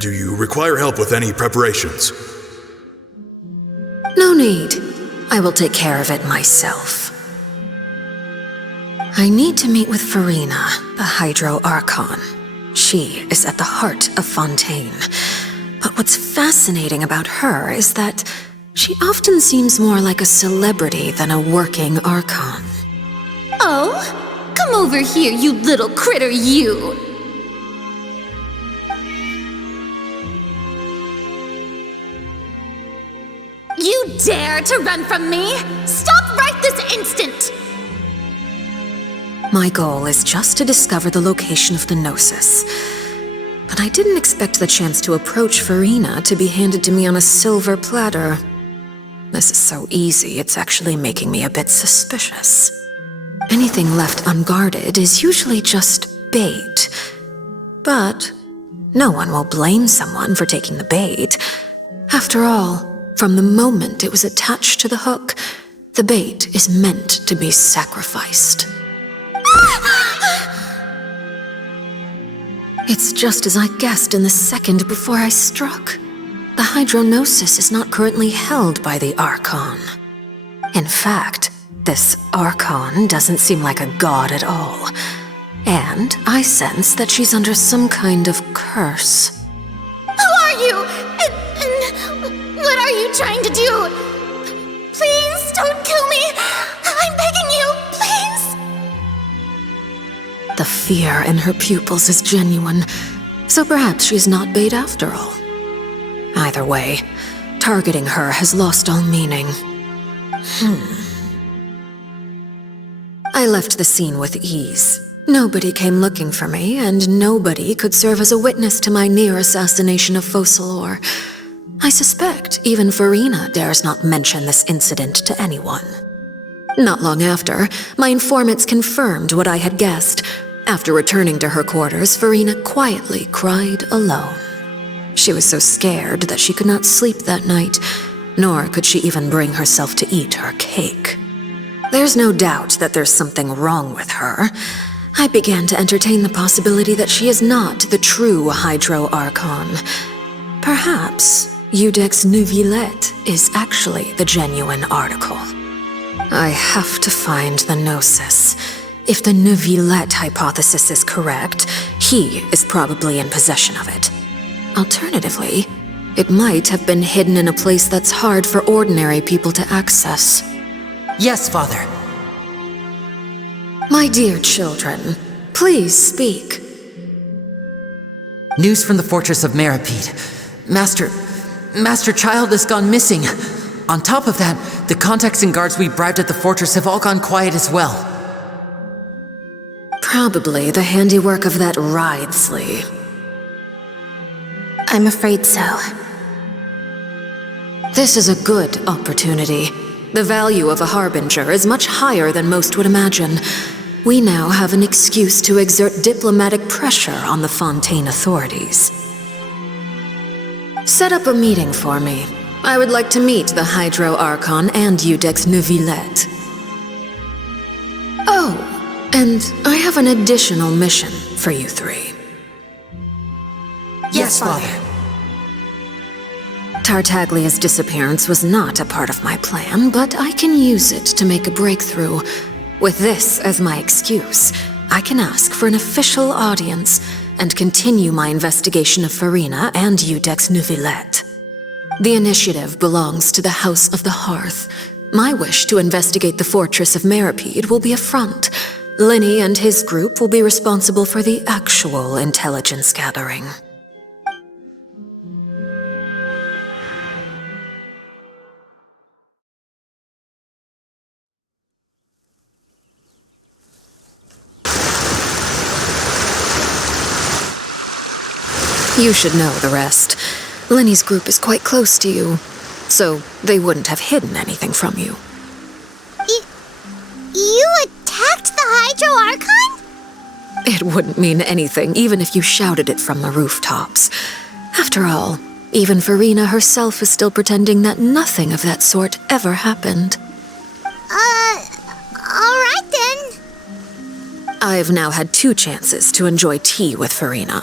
Do you require help with any preparations? No need. I will take care of it myself. I need to meet with Farina, the Hydro Archon. She is at the heart of Fontaine. But what's fascinating about her is that she often seems more like a celebrity than a working Archon. Oh, come over here, you little critter, you! You dare to run from me? Stop right this instant! My goal is just to discover the location of the Gnosis. But I didn't expect the chance to approach Farina to be handed to me on a silver platter. This is so easy, it's actually making me a bit suspicious. Anything left unguarded is usually just bait. But no one will blame someone for taking the bait. After all, from the moment it was attached to the hook, the bait is meant to be sacrificed. It's just as I guessed in the second before I struck. The Hydronosis is not currently held by the Archon. In fact, this Archon doesn't seem like a god at all. And I sense that she's under some kind of curse. Who are you? And what are you trying to do? Please don't kill me. I'm begging you, please. The fear in her pupils is genuine, so perhaps she's not bait after all. Either way, targeting her has lost all meaning. I left the scene with ease. Nobody came looking for me, and nobody could serve as a witness to my near assassination of Focalor. I suspect even Farina dares not mention this incident to anyone. Not long after, my informants confirmed what I had guessed. After returning to her quarters, Farina quietly cried alone. She was so scared that she could not sleep that night, nor could she even bring herself to eat her cake. There's no doubt that there's something wrong with her. I began to entertain the possibility that she is not the true Hydro Archon. Perhaps Iudex Neuvillette is actually the genuine article. I have to find the Gnosis. If the Neuvillette hypothesis is correct, he is probably in possession of it. Alternatively, it might have been hidden in a place that's hard for ordinary people to access. Yes, Father. My dear children, please speak. News from the fortress of Meripede. Master Child has gone missing. On top of that, the contacts and guards we bribed at the fortress have all gone quiet as well. Probably the handiwork of that Ridesley. I'm afraid so. This is a good opportunity. The value of a harbinger is much higher than most would imagine. We now have an excuse to exert diplomatic pressure on the Fontaine authorities. Set up a meeting for me. I would like to meet the Hydro Archon and Iudex Neuvillette. Oh, and I have an additional mission for you three. Yes, Father. Tartaglia's disappearance was not a part of my plan, but I can use it to make a breakthrough. With this as my excuse, I can ask for an official audience and continue my investigation of Farina and Iudex Neuvillette. The initiative belongs to the House of the Hearth. My wish to investigate the fortress of Meripede will be a front. Linny and his group will be responsible for the actual intelligence gathering. You should know the rest. Linny's group is quite close to you, so they wouldn't have hidden anything from you. You attacked the Hydro Archon? It wouldn't mean anything, even if you shouted it from the rooftops. After all, Even Farina herself is still pretending that nothing of that sort ever happened. Alright then. I've now had 2 chances to enjoy tea with Farina.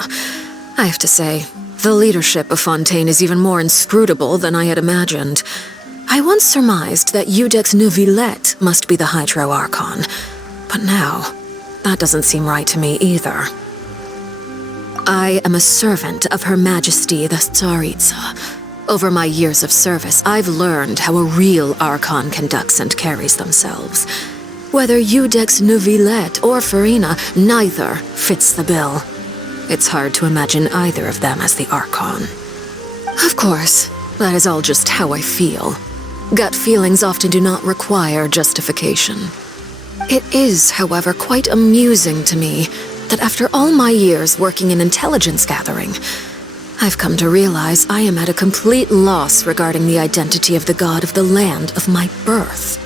I have to say, the leadership of Fontaine is even more inscrutable than I had imagined. I once surmised that Iudex Neuvillette must be the Hydro Archon, but now, that doesn't seem right to me either. I am a servant of Her Majesty the Tsaritsa. Over my years of service, I've learned how a real Archon conducts and carries themselves. Whether Iudex Neuvillette or Farina, neither fits the bill. It's hard to imagine either of them as the Archon. Of course, that is all just how I feel. Gut feelings often do not require justification. It is, however, quite amusing to me that after all my years working in intelligence gathering, I've come to realize I am at a complete loss regarding the identity of the god of the land of my birth.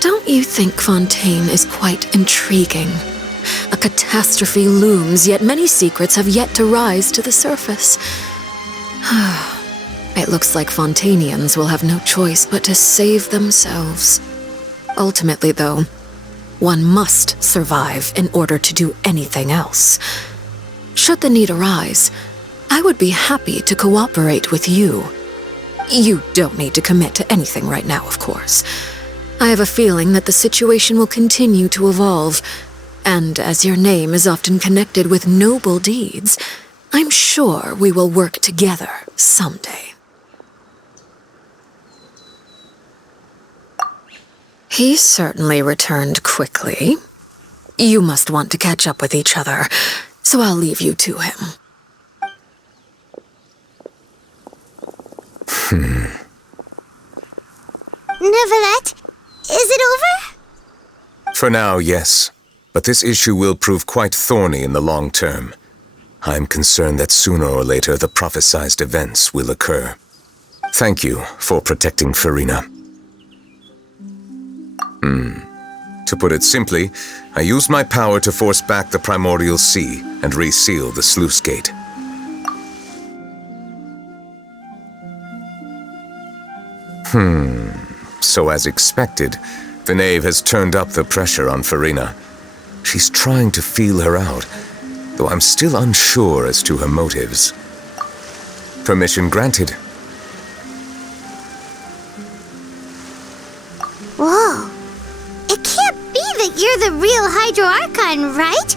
Don't you think Fontaine is quite intriguing? A catastrophe looms, yet many secrets have yet to rise to the surface. It looks like Fontainians will have no choice but to save themselves. Ultimately, though, one must survive in order to do anything else. Should the need arise, I would be happy to cooperate with you. You don't need to commit to anything right now, of course. I have a feeling that the situation will continue to evolve, and as your name is often connected with noble deeds, I'm sure we will work together someday. He certainly returned quickly. You must want to catch up with each other, so I'll leave you to him. Neuvillette, is it over? For now, yes. But this issue will prove quite thorny in the long term. I'm concerned that sooner or later the prophesized events will occur. Thank you for protecting Farina. To put it simply, I used my power to force back the primordial sea and reseal the sluice gate. So as expected, the knave has turned up the pressure on Farina. She's trying to feel her out, though I'm still unsure as to her motives. Permission granted. Whoa. It can't be that you're the real Hydro Archon, right?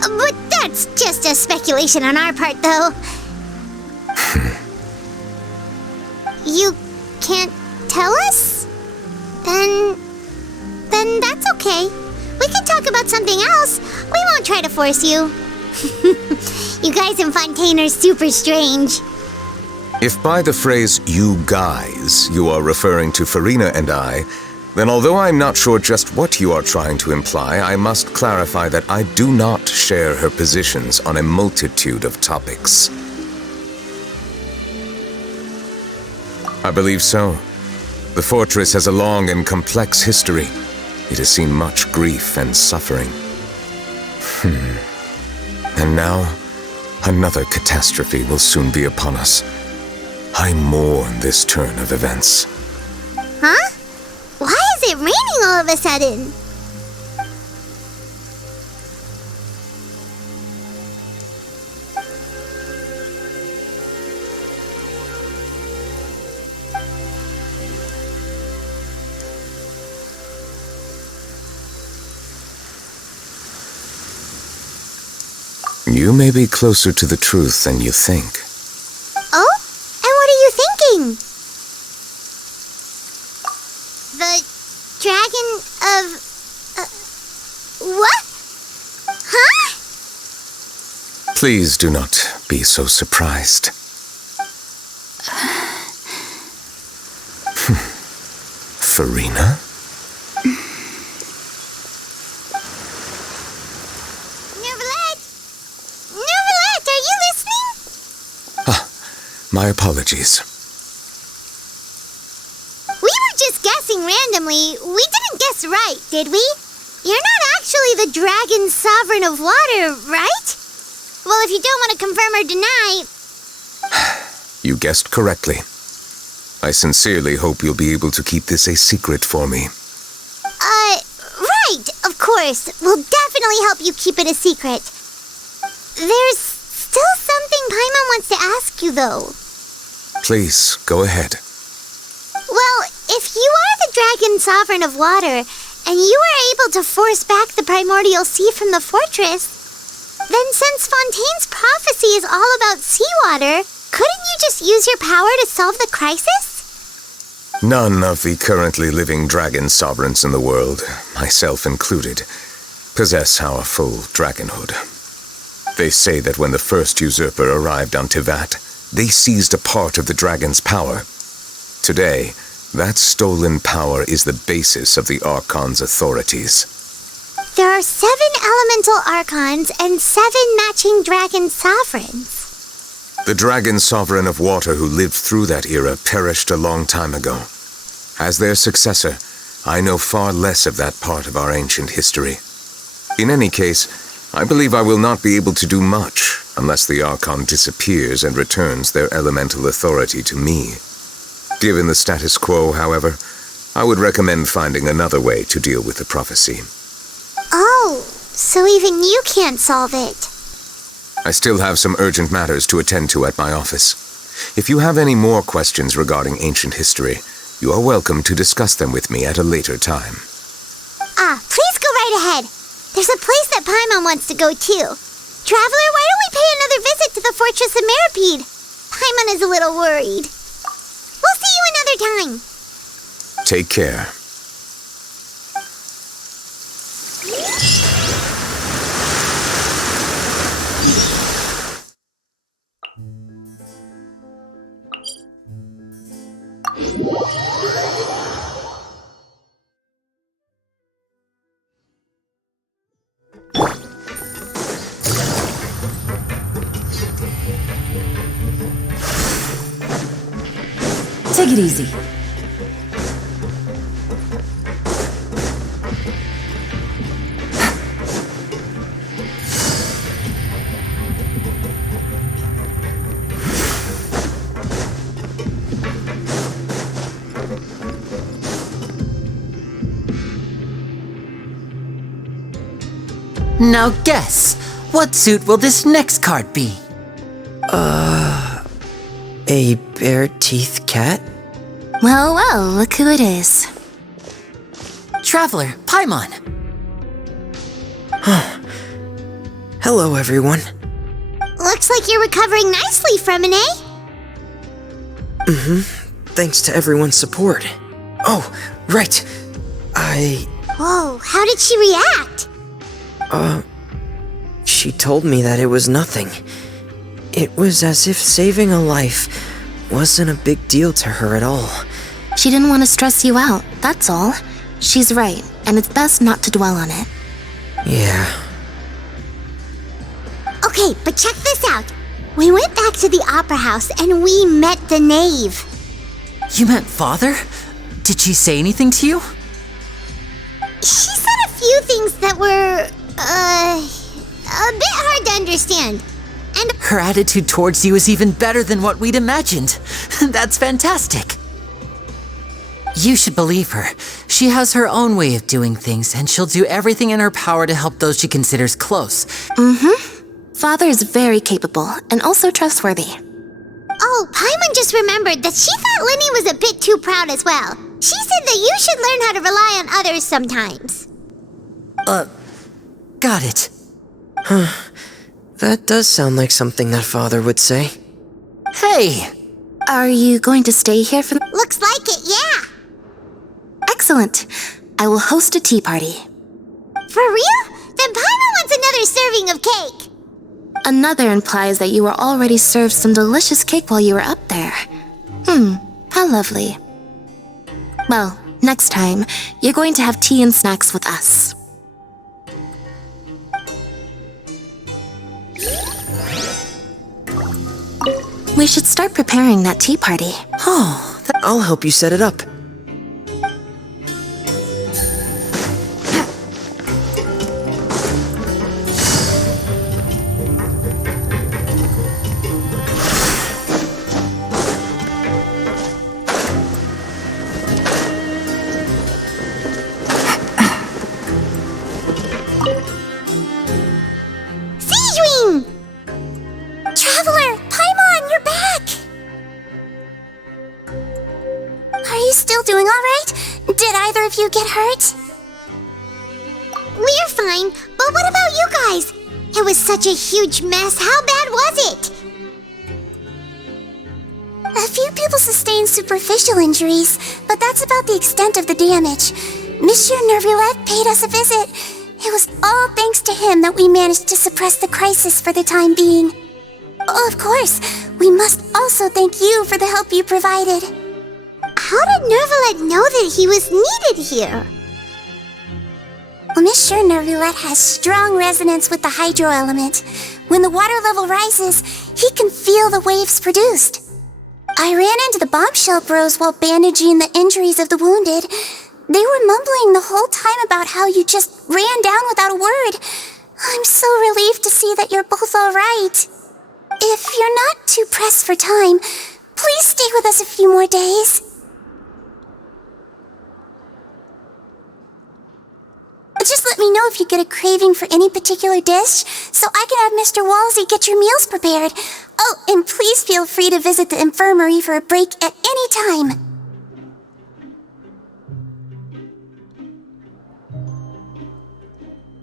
But that's just a speculation on our part, though. You can't tell us? Then that's okay. We can talk about something else. We won't try to force you. You guys in Fontaine are super strange. If by the phrase, you guys, you are referring to Farina and I, then although I'm not sure just what you are trying to imply, I must clarify that I do not share her positions on a multitude of topics. I believe so. The fortress has a long and complex history. It has seen much grief and suffering. And now, another catastrophe will soon be upon us. I mourn this turn of events. Huh? Why is it raining all of a sudden? You may be closer to the truth than you think. Oh? And what are you thinking? The dragon of... what? Huh? Please do not be so surprised. Farina? My apologies. We were just guessing randomly. We didn't guess right, did we? You're not actually the dragon sovereign of water, right? Well, if you don't want to confirm or deny... You guessed correctly. I sincerely hope you'll be able to keep this a secret for me. Right, of course. We'll definitely help you keep it a secret. There's still something Paimon wants to ask you, though. Please, go ahead. Well, if you are the Dragon Sovereign of Water, and you were able to force back the primordial sea from the fortress, then since Fontaine's prophecy is all about seawater, couldn't you just use your power to solve the crisis? None of the currently living dragon sovereigns in the world, myself included, possess our full dragonhood. They say that when the first usurper arrived on Tivat, they seized a part of the dragon's power. Today, that stolen power is the basis of the Archon's authorities. There are 7 elemental Archons and 7 matching dragon sovereigns. The dragon sovereign of water who lived through that era perished a long time ago. As their successor, I know far less of that part of our ancient history. In any case, I believe I will not be able to do much unless the Archon disappears and returns their elemental authority to me. Given the status quo, however, I would recommend finding another way to deal with the prophecy. Oh, so even you can't solve it. I still have some urgent matters to attend to at my office. If you have any more questions regarding ancient history, you are welcome to discuss them with me at a later time. Please go right ahead. There's a place that Paimon wants to go too. Traveler, why don't we pay another visit to the Fortress of Meripede? Paimon is a little worried. We'll see you another time. Take care. Take it easy. Now guess, what suit will this next card be? A bare-teeth cat? Well, well, look who it is. Traveler, Paimon. Hello, everyone. Looks like you're recovering nicely from it, eh? Thanks to everyone's support. Oh, right. Whoa, how did she react? She told me that it was nothing. It was as if saving a life wasn't a big deal to her at all. She didn't want to stress you out, that's all. She's right, and it's best not to dwell on it. Yeah. Okay, but check this out. We went back to the opera house and we met the knave. You met Father? Did she say anything to you? She said a few things that were, a bit hard to understand. And her attitude towards you is even better than what we'd imagined. That's fantastic. You should believe her. She has her own way of doing things, and she'll do everything in her power to help those she considers close. Father is very capable, and also trustworthy. Oh, Paimon just remembered that she thought Linny was a bit too proud as well. She said that you should learn how to rely on others sometimes. Got it. That does sound like something that Father would say. Hey! Are you going to stay here for Looks like it, yeah. Excellent. I will host a tea party. For real? Then Paimon wants another serving of cake. Another implies that you were already served some delicious cake while you were up there. How lovely. Well, next time, you're going to have tea and snacks with us. We should start preparing that tea party. Oh, I'll help you set it up. doing all right? Did either of you get hurt? We're fine, but what about you guys? It was such a huge mess. How bad was it? A few people sustained superficial injuries, but that's about the extent of the damage. Monsieur Nervulette paid us a visit. It was all thanks to him that we managed to suppress the crisis for the time being. Oh, of course, we must also thank you for the help you provided. How did Nervulette know that he was needed here? Well, Monsieur Nervulette has strong resonance with the hydro element. When the water level rises, he can feel the waves produced. I ran into the bombshell bros while bandaging the injuries of the wounded. They were mumbling the whole time about how you just ran down without a word. I'm so relieved to see that you're both all right. If you're not too pressed for time, please stay with us a few more days. Just let me know if you get a craving for any particular dish, so I can have Mr. Walsey get your meals prepared. Oh, and please feel free to visit the infirmary for a break at any time.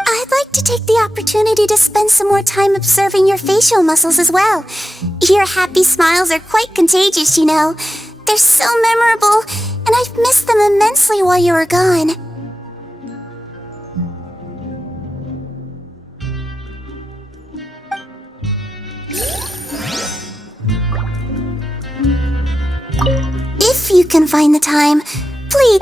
I'd like to take the opportunity to spend some more time observing your facial muscles as well. Your happy smiles are quite contagious, you know. They're so memorable, and I've missed them immensely while you were gone. If you can find the time, please.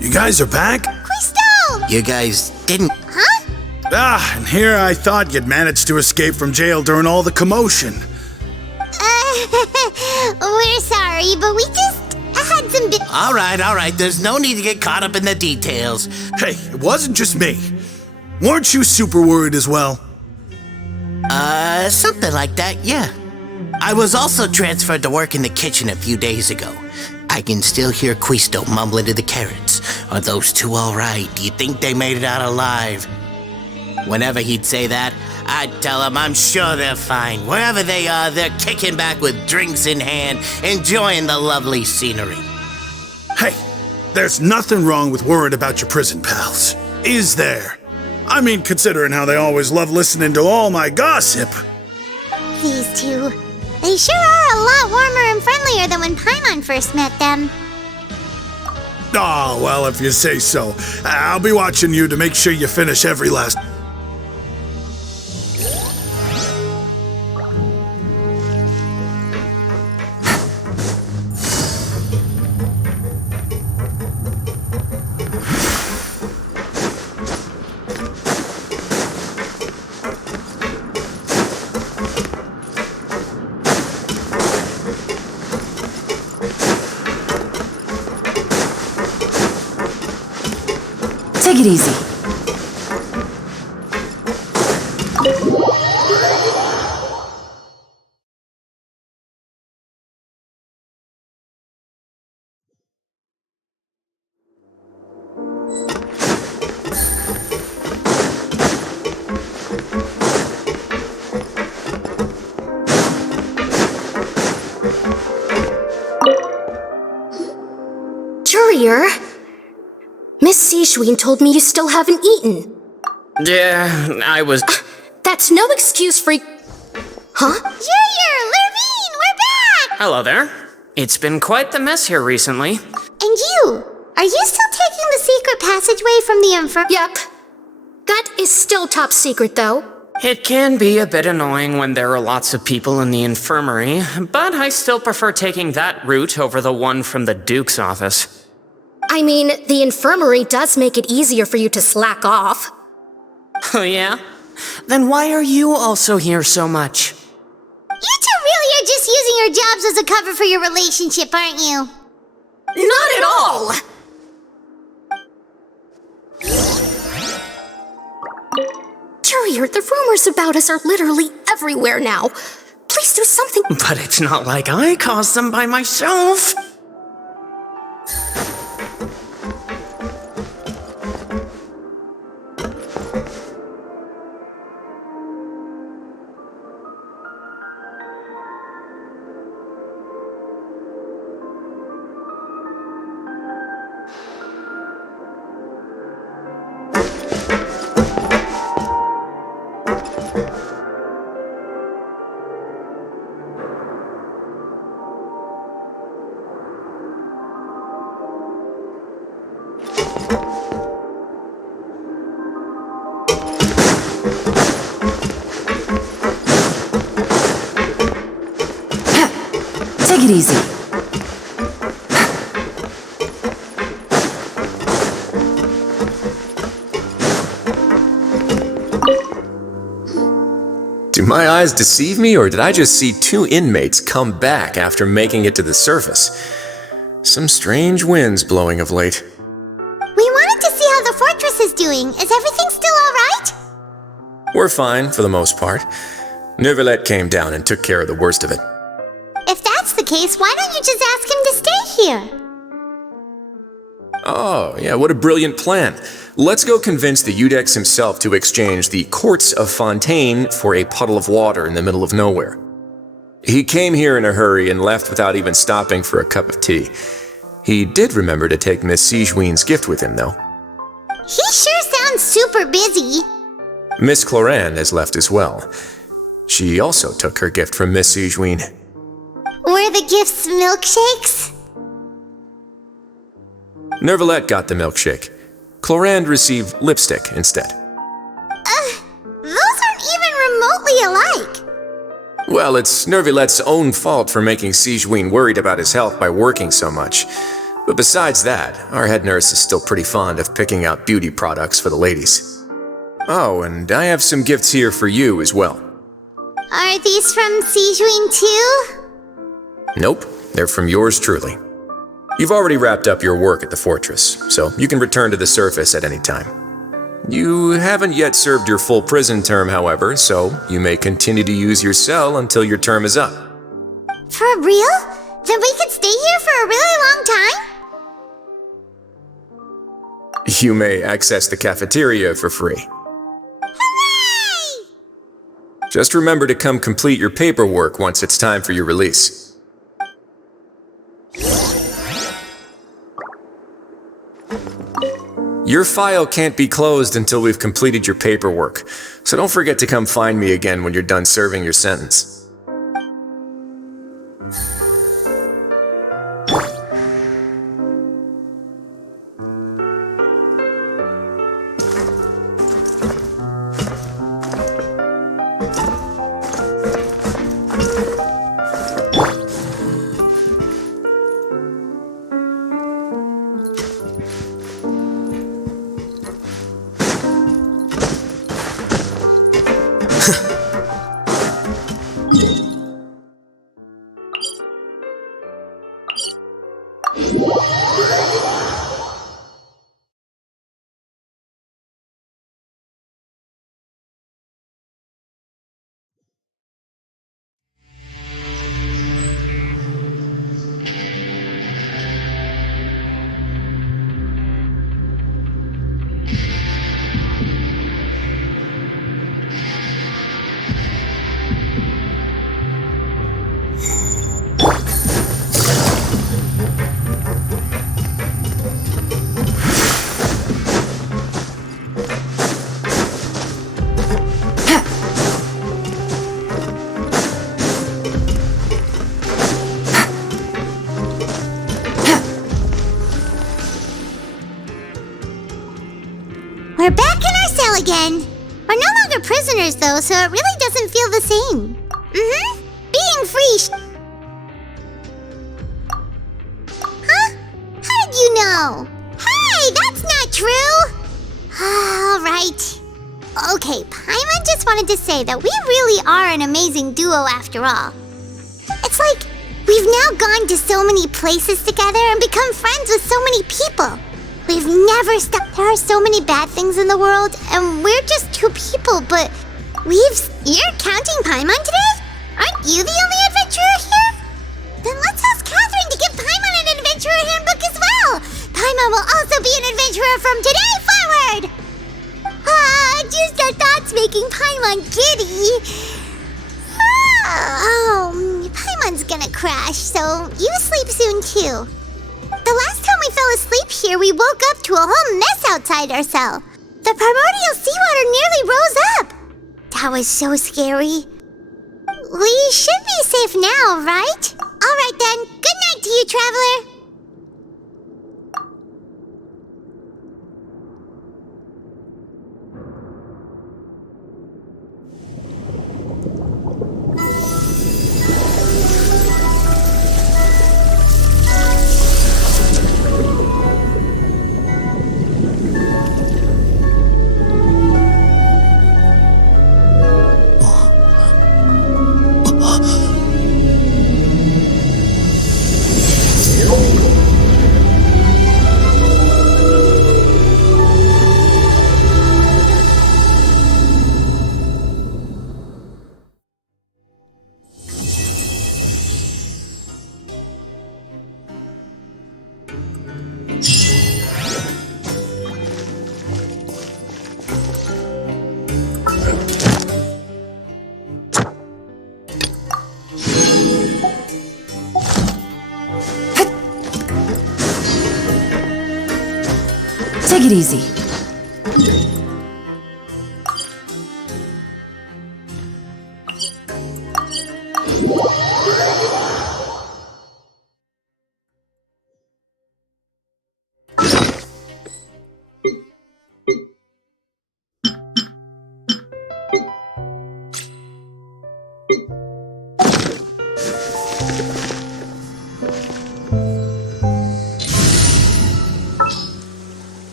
You guys are back? Crystal! You guys didn't... Huh? And here I thought you'd managed to escape from jail during all the commotion. We're sorry, but we just had some All right, there's no need to get caught up in the details. Hey, it wasn't just me. Weren't you super worried as well? Something like that, yeah. I was also transferred to work in the kitchen a few days ago. I can still hear Quisto mumbling to the carrots. Are those two all right? Do you think they made it out alive? Whenever he'd say that, I'd tell him I'm sure they're fine. Wherever they are, they're kicking back with drinks in hand, enjoying the lovely scenery. Hey, there's nothing wrong with worrying about your prison pals, is there? I mean, considering how they always love listening to all my gossip. These two. They sure are a lot warmer and friendlier than when Paimon first met them. Oh, well, if you say so. I'll be watching you to make sure you finish every last... Take it easy. Courier? Miss Sishween told me you still haven't eaten. Yeah, I was... That's no excuse for... Huh? Junior! Lurvine! We're back! Hello there. It's been quite the mess here recently. And you? Are you still taking the secret passageway from the infirmary? Yep. That is still top secret, though. It can be a bit annoying when there are lots of people in the infirmary, but I still prefer taking that route over the one from the Duke's office. I mean, the infirmary does make it easier for you to slack off. Oh yeah? Then why are you also here so much? You two really are just using your jobs as a cover for your relationship, aren't you? Not at all! here. The rumors about us are literally everywhere now. Please do something. But it's not like I caused them by myself. Take it easy. Do my eyes deceive me, or did I just see two inmates come back after making it to the surface? Some strange winds blowing of late. We wanted to see how the fortress is doing. Is everything still alright? We're fine, for the most part. Neuvillette came down and took care of the worst of it. If that's the case, why don't you just ask him to stay here? Oh, yeah, what a brilliant plan. Let's go convince the Udex himself to exchange the courts of Fontaine for a puddle of water in the middle of nowhere. He came here in a hurry and left without even stopping for a cup of tea. He did remember to take Miss Sigewinne's gift with him, though. He sure sounds super busy. Miss Clorane has left as well. She also took her gift from Miss Sigewinne. Were the gifts milkshakes? Neuvillette got the milkshake. Clorane received lipstick instead. Those aren't even remotely alike. Well, it's Neuvillette's own fault for making Sigewinne worried about his health by working so much. But besides that, our head nurse is still pretty fond of picking out beauty products for the ladies. Oh, and I have some gifts here for you as well. Are these from Sigewinne too? Nope, they're from yours truly. You've already wrapped up your work at the fortress, so you can return to the surface at any time. You haven't yet served your full prison term, however, so you may continue to use your cell until your term is up. For real? Then we could stay here for a really long time? You may access the cafeteria for free. Hooray! Just remember to come complete your paperwork once it's time for your release. Your file can't be closed until we've completed your paperwork, so don't forget to come find me again when you're done serving your sentence. We're back in our cell again. We're no longer prisoners, though, so it really doesn't feel the same. Being free. Huh? How did you know? Hey, that's not true! All right. Okay, Paimon just wanted to say that we really are an amazing duo after all. It's like we've now gone to so many places together and become friends with so many people. We've never stopped. There are so many bad things in the world, and we're just two people, but You're counting Paimon today? Aren't you the only adventurer here? Then let's ask Catherine to give Paimon an adventurer handbook as well. Paimon will also be an adventurer from today forward. Just our thoughts making Paimon giddy. Paimon's gonna crash, so you sleep soon too. The last time we fell asleep here, we woke up to a whole mess outside our cell. The primordial seawater nearly rose up. That was so scary. We should be safe now, right? Alright then, good night to you, Traveler. Take it easy.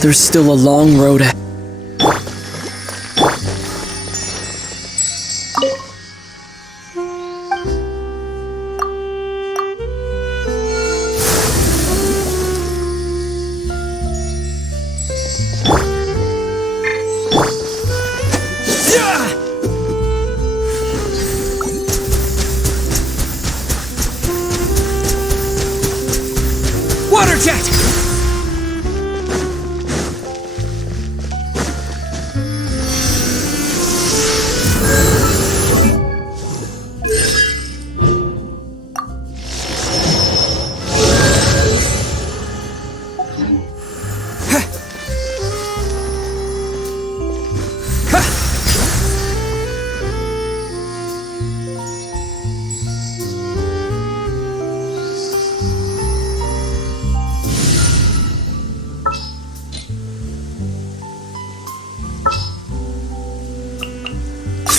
There's still a long road ahead. Water jet!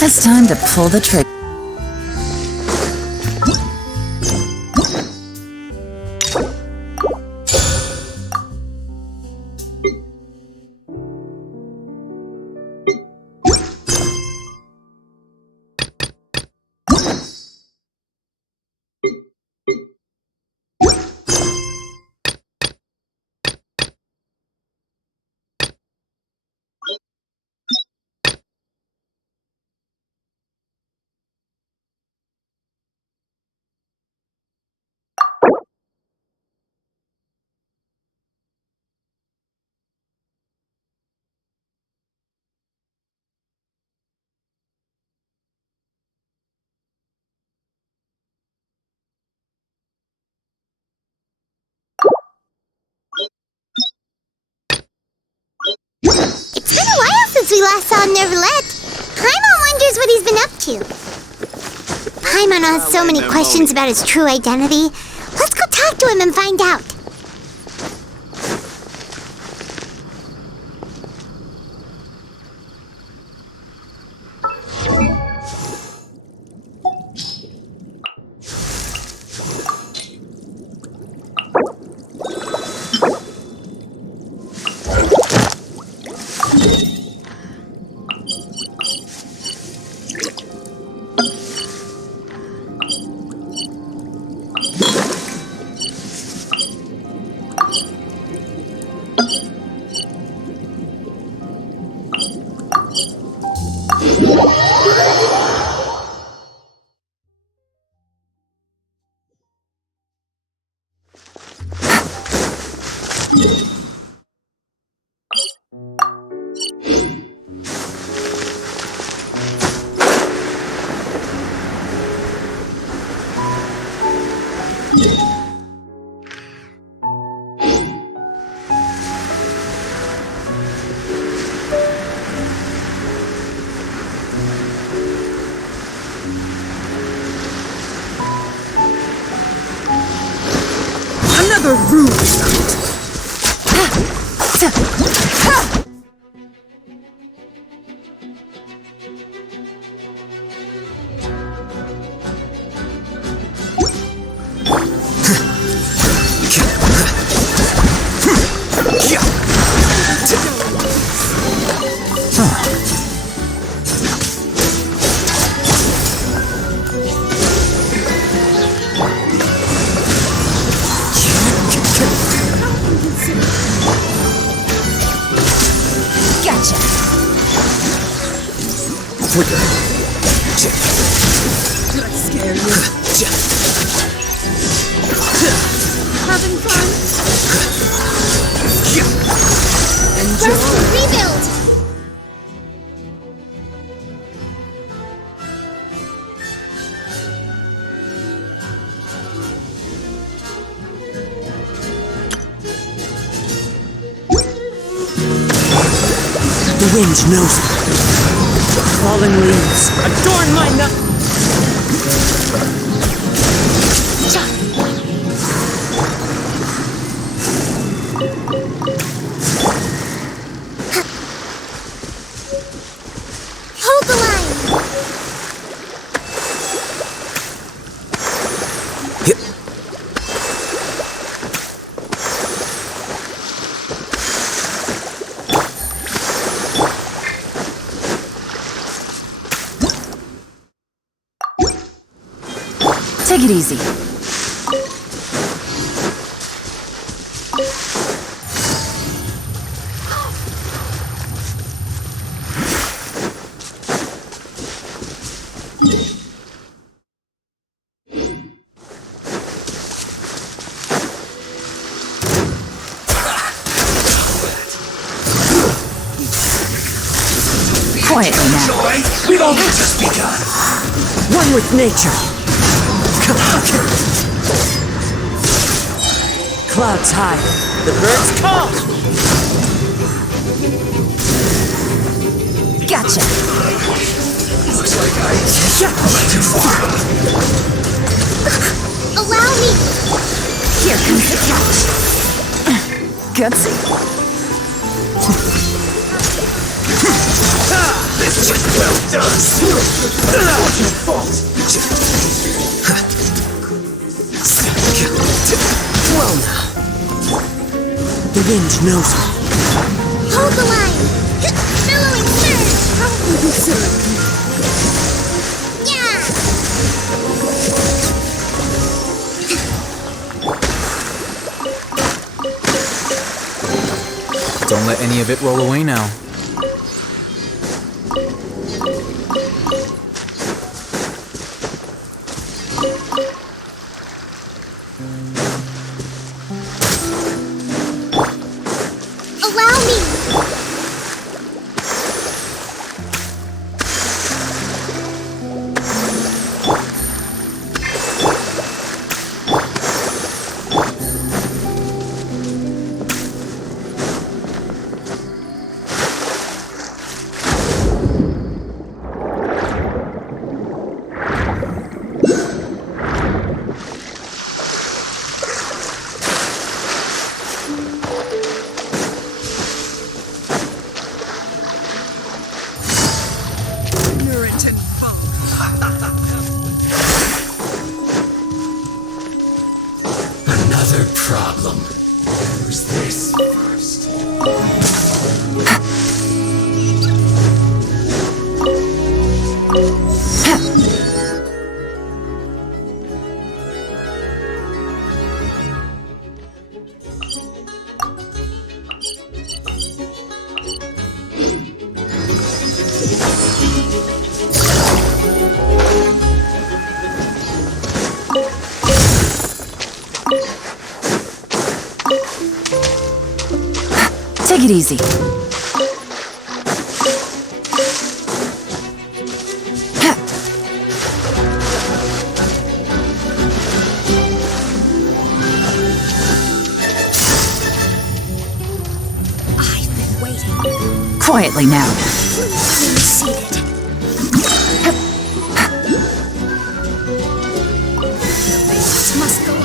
It's time to pull the trigger. It's been a while since we last saw Nervalette. Paimon wonders what he's been up to. Paimon has so many questions about his true identity. Let's go talk to him and find out. Having fun? Enjoy. Rebuild! The wind knows it. Falling leaves adorn my nut. Hold the line! Take it easy. Quietly now. We've only just begun. One with nature. Clouds high. The birds call. Gotcha. Looks like I went too far. Allow me! Here comes the catch. Gutsy. This just well done. Not your fault. Well now. The wind knows it. Hold the line! Billowing surge! Yeah! Don't let any of it roll away now. Allow me! Another problem. Who's this first? Take it easy. I've been waiting. Quietly now. Seated. The race must go on.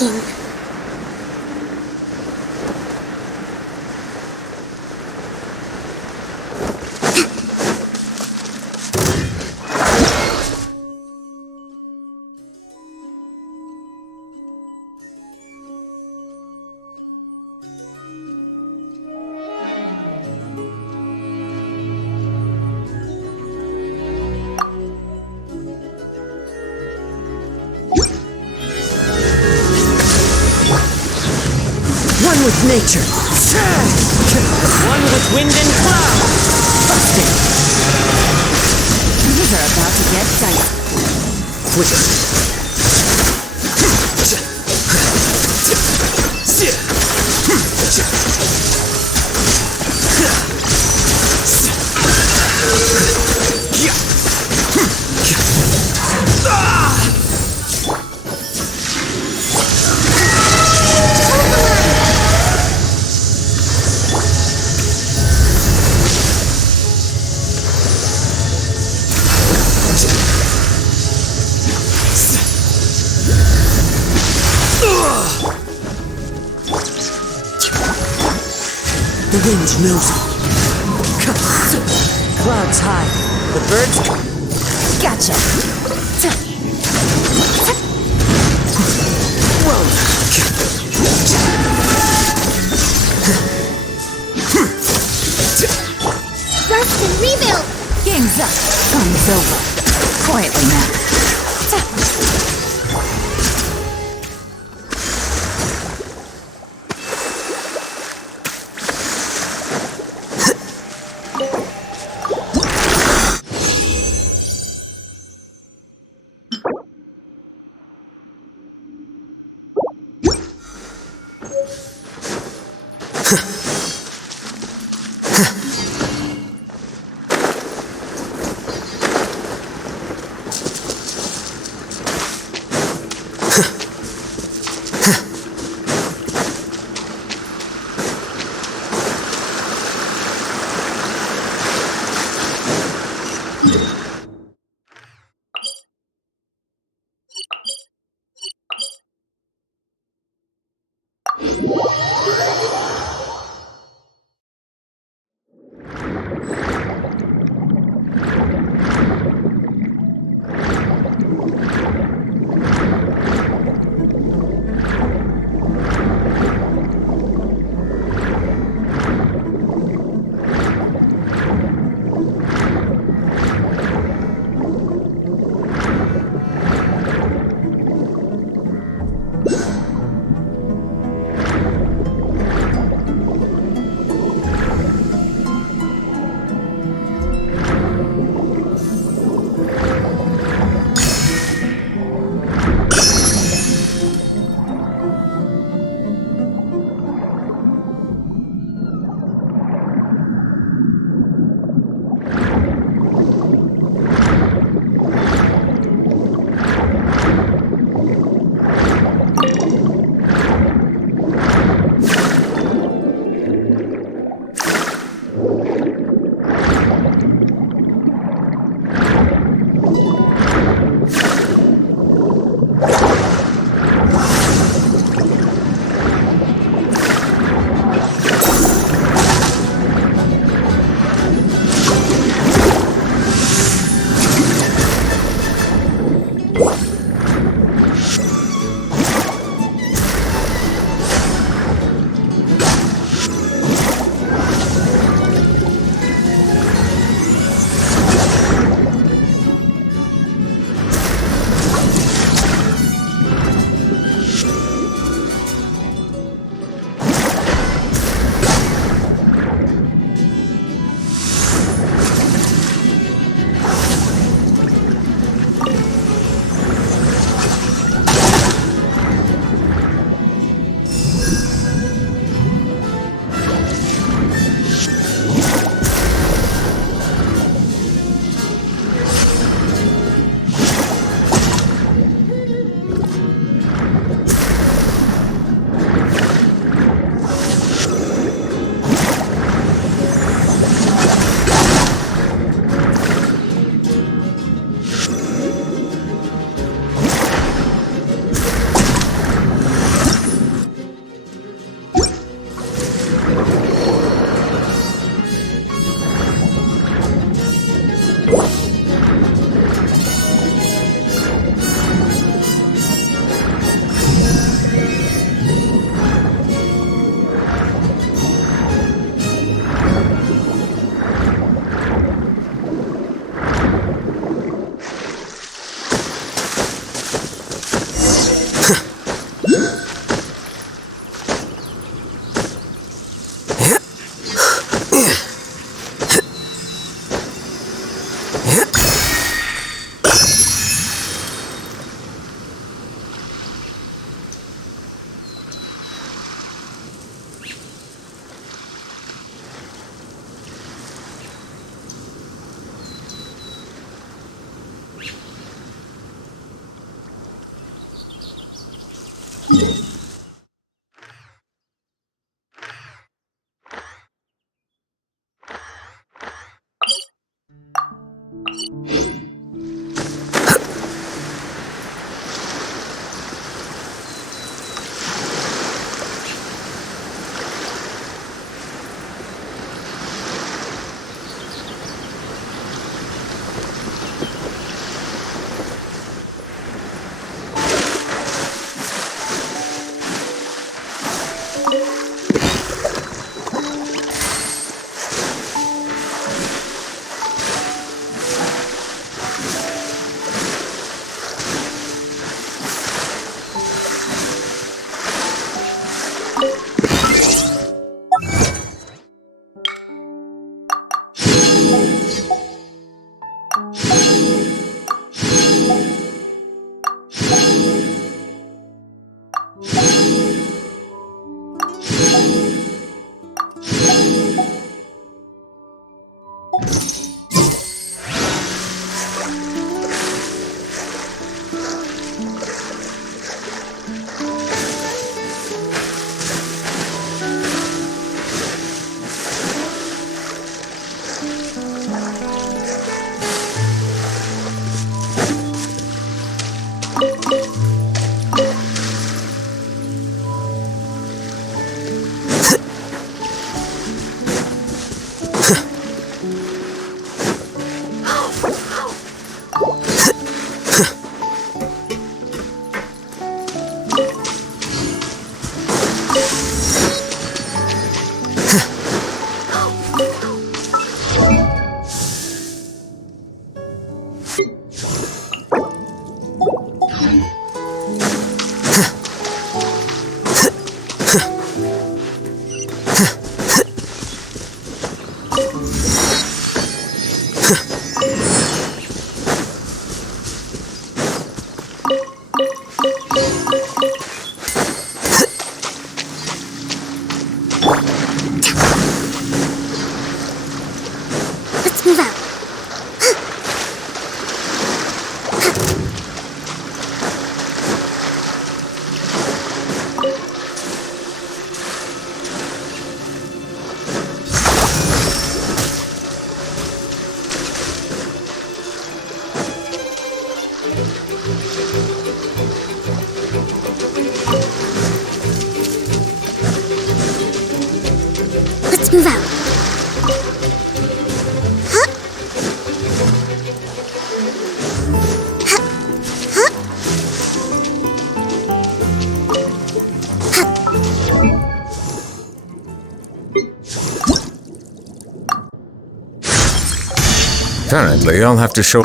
thinking? One with nature. One with wind and cloud. Busted. These are about to get dicey. The wind knows it. Clouds high. The birds... Gotcha. Whoa. Rest and rebuild. Game's up. Fun's over. Quietly now. Let's move out. Let's move out. Apparently, I'll have to show...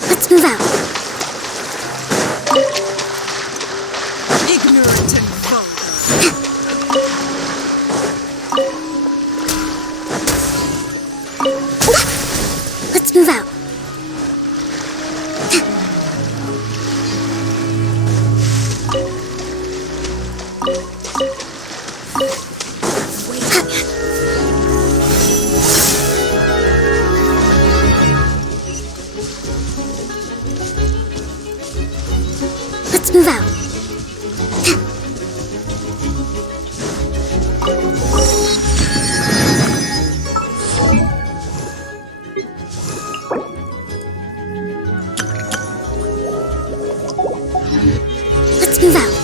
Let's move out. Ignorant and vulgar. Let's move out. Let's move out. Let's move out.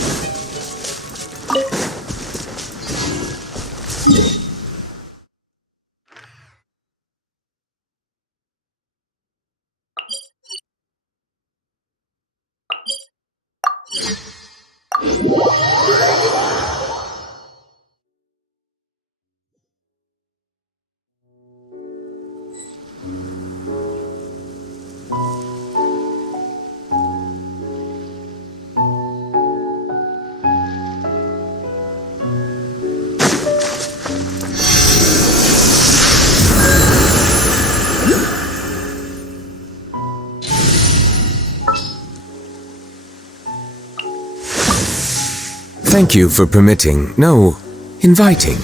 Thank you for permitting, no, inviting.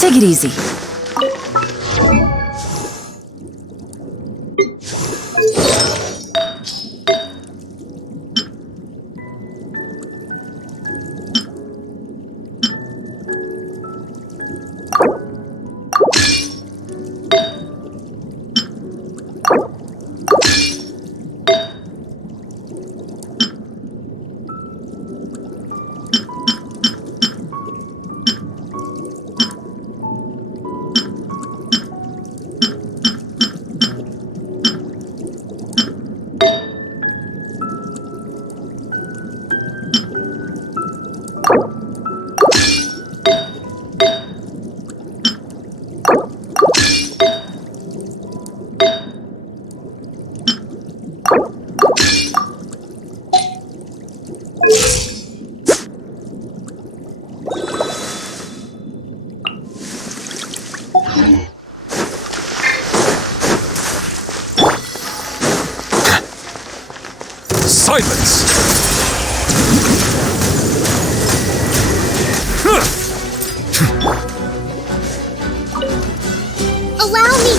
Take it easy. Silence! Allow me!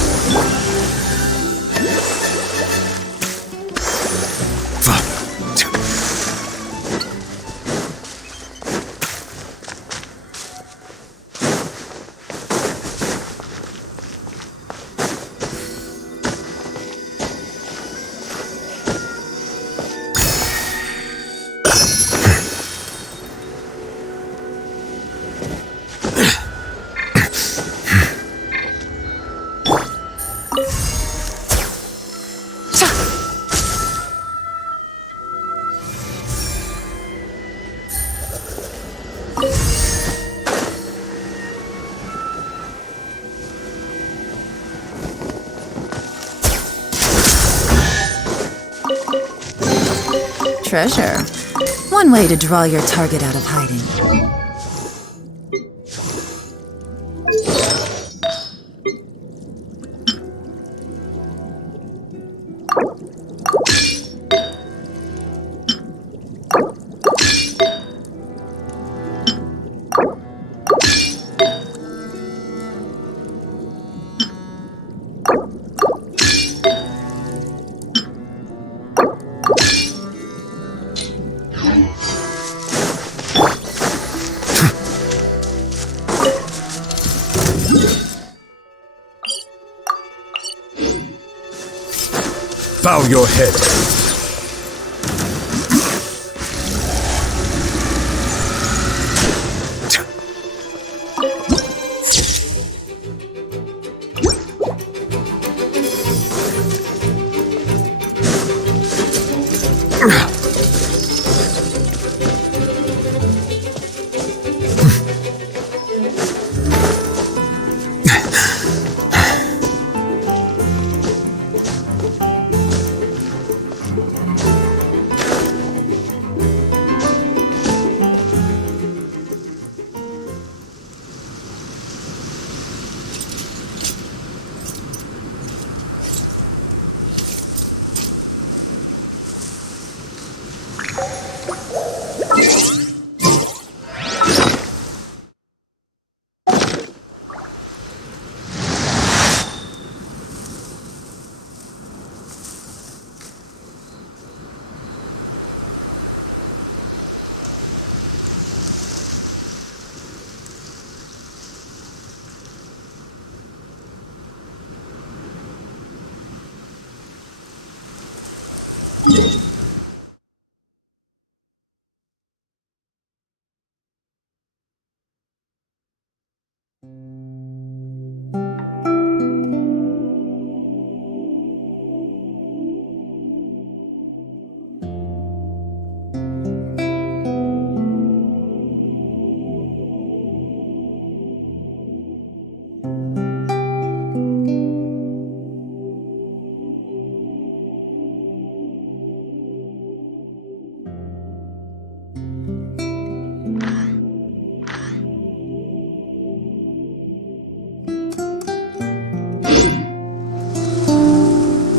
Treasure. One way to draw your target out of hiding. Bow your head.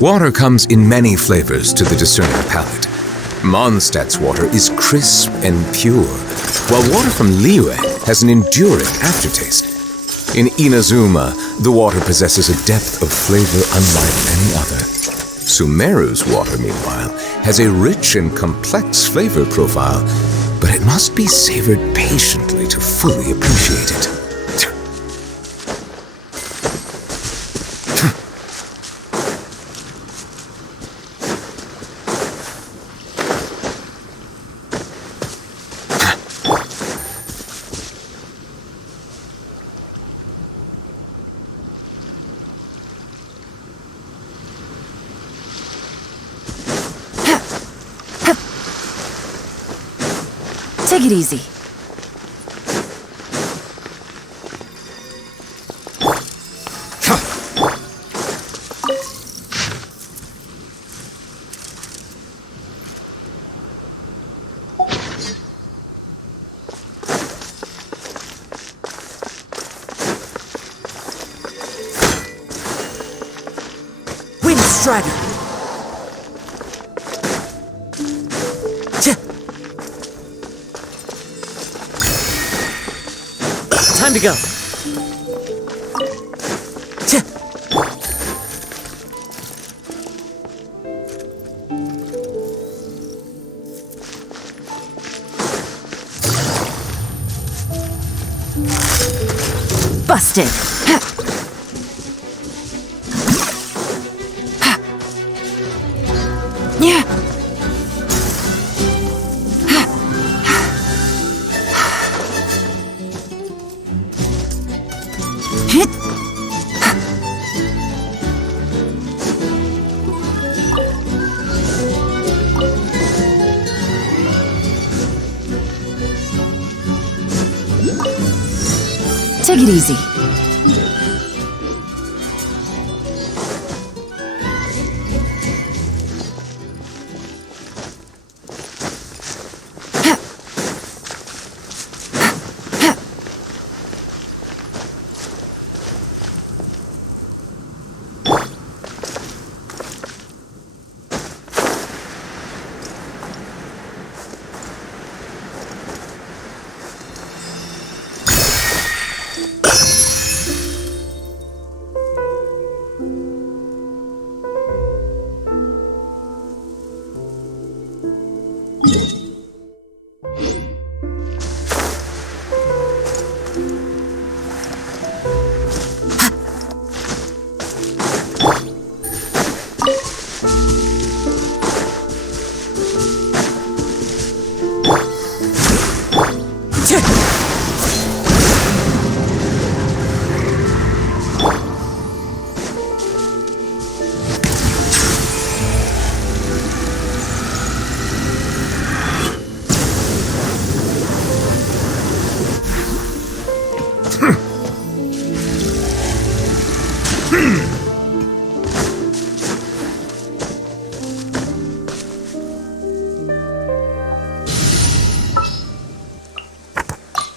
Water comes in many flavors to the discerning palate. Mondstadt's water is crisp and pure, while water from Liyue has an enduring aftertaste. In Inazuma, the water possesses a depth of flavor unlike any other. Sumeru's water, meanwhile, has a rich and complex flavor profile, but it must be savored patiently to fully appreciate it. Take it easy. Windstrider! Time to go. Busted. Yeah. Take it easy.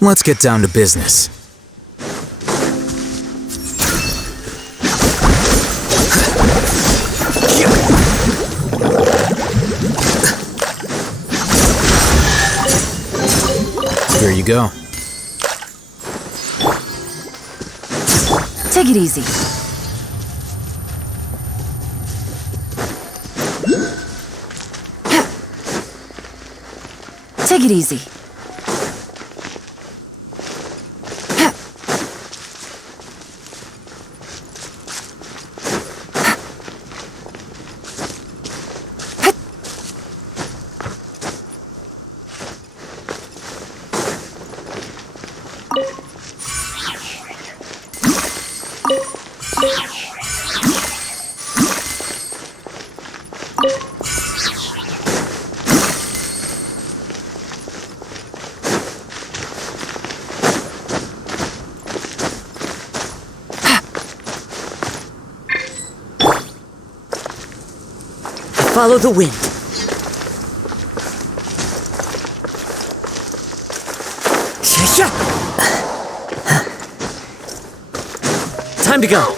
Let's get down to business. Here you go. Take it easy. Take it easy. follow the wind. Time to go.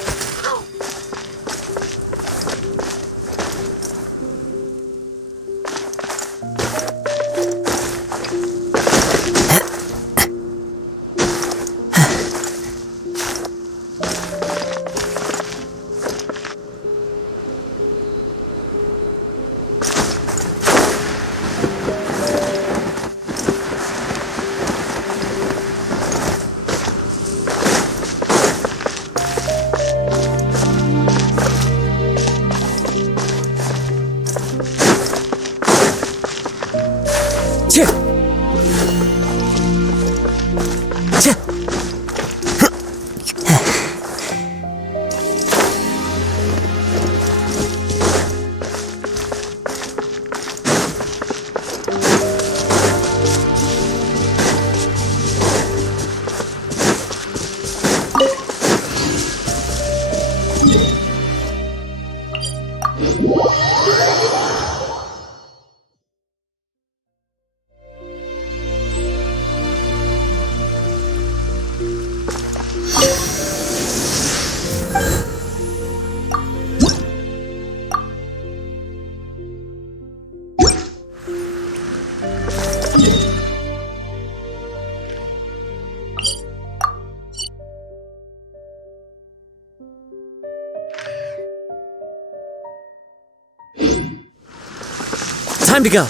Time to go.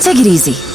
Take it easy.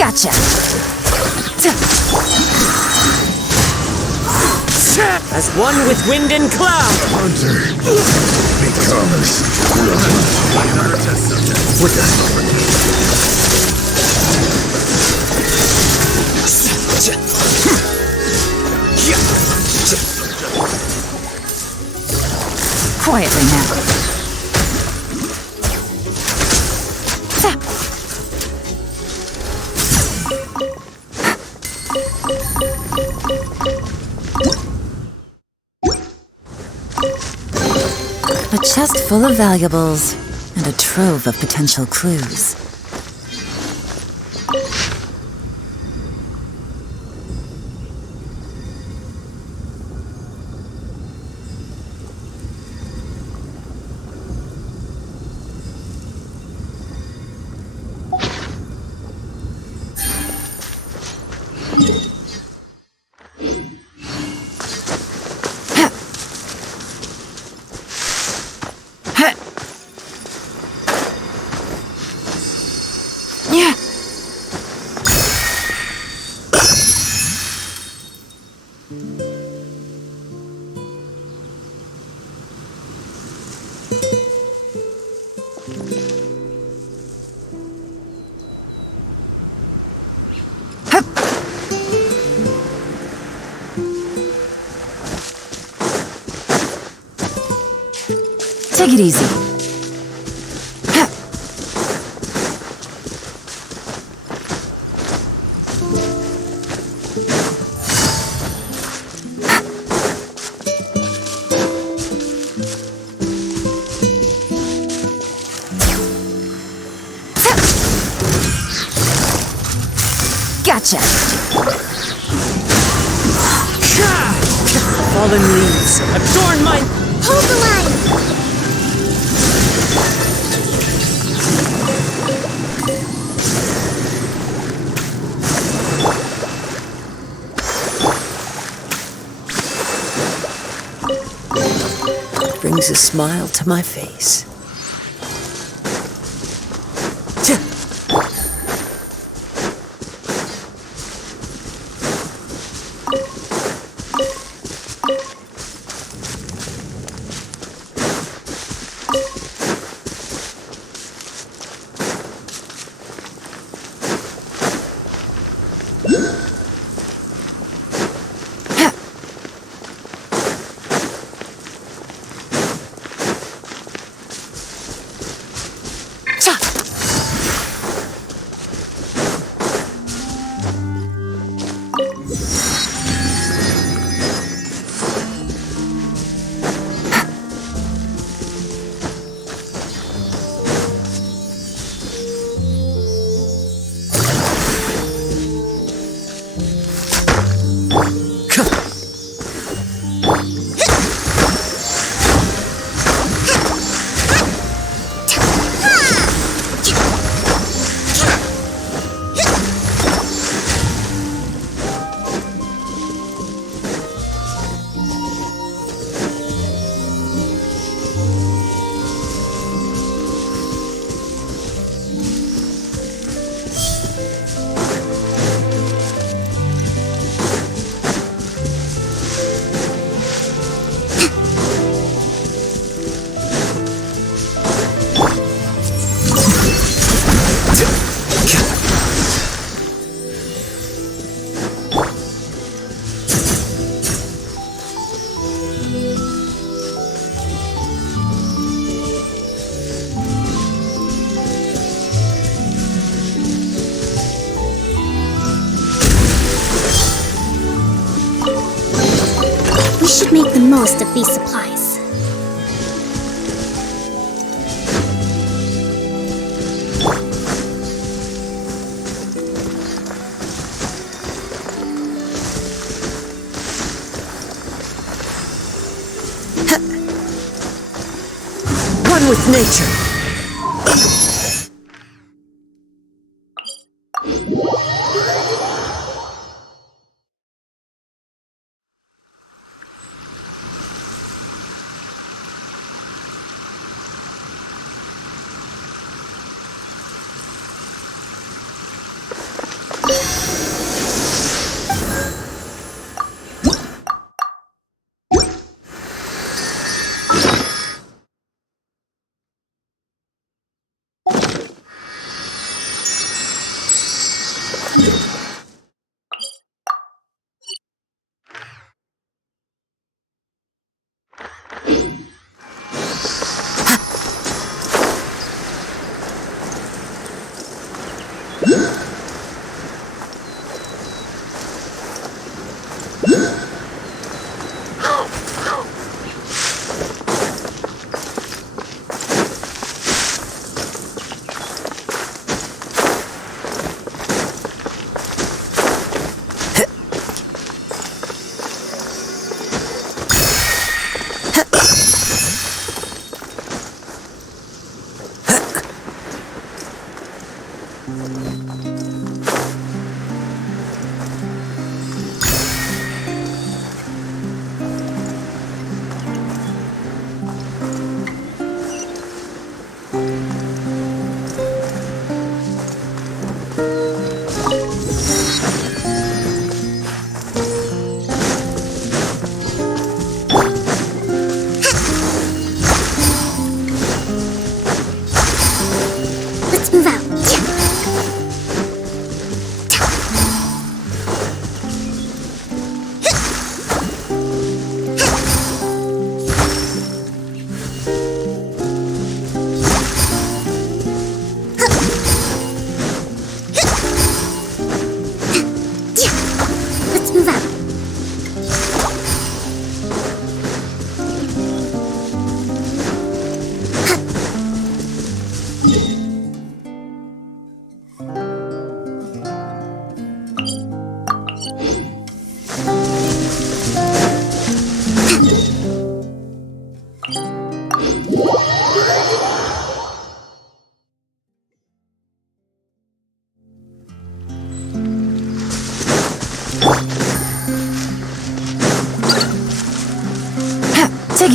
Gotcha! As one with wind and cloud! Hunter becomes with Quietly now. A chest full of valuables and a trove of potential clues. Take it easy. Gotcha! Fallen leaves, adorn my... Hold the line! Brings a smile to my face. Should make the most of these supplies. One with nature. Let's move out.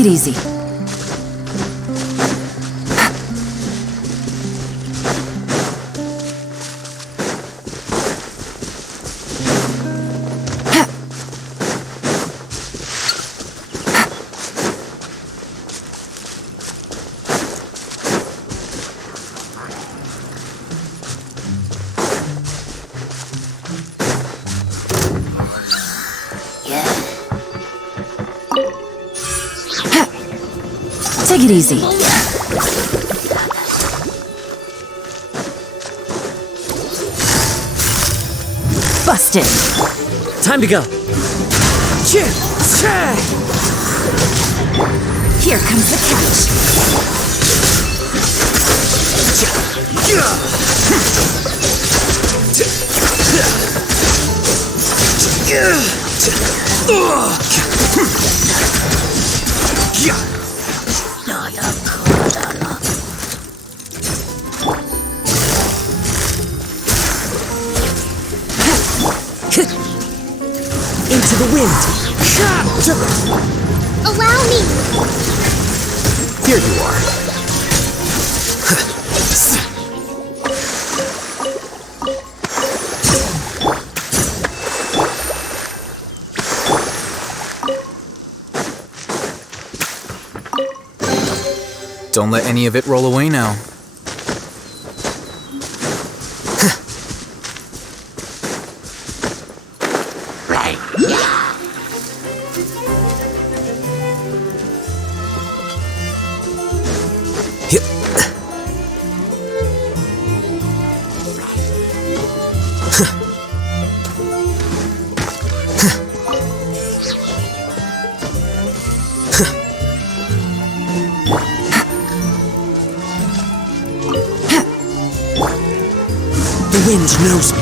it easy. Take it easy. Busted. Time to go. Here comes the catch. Into the wind. Allow me. Here you are. Don't let any of it roll away now. The wind knows me.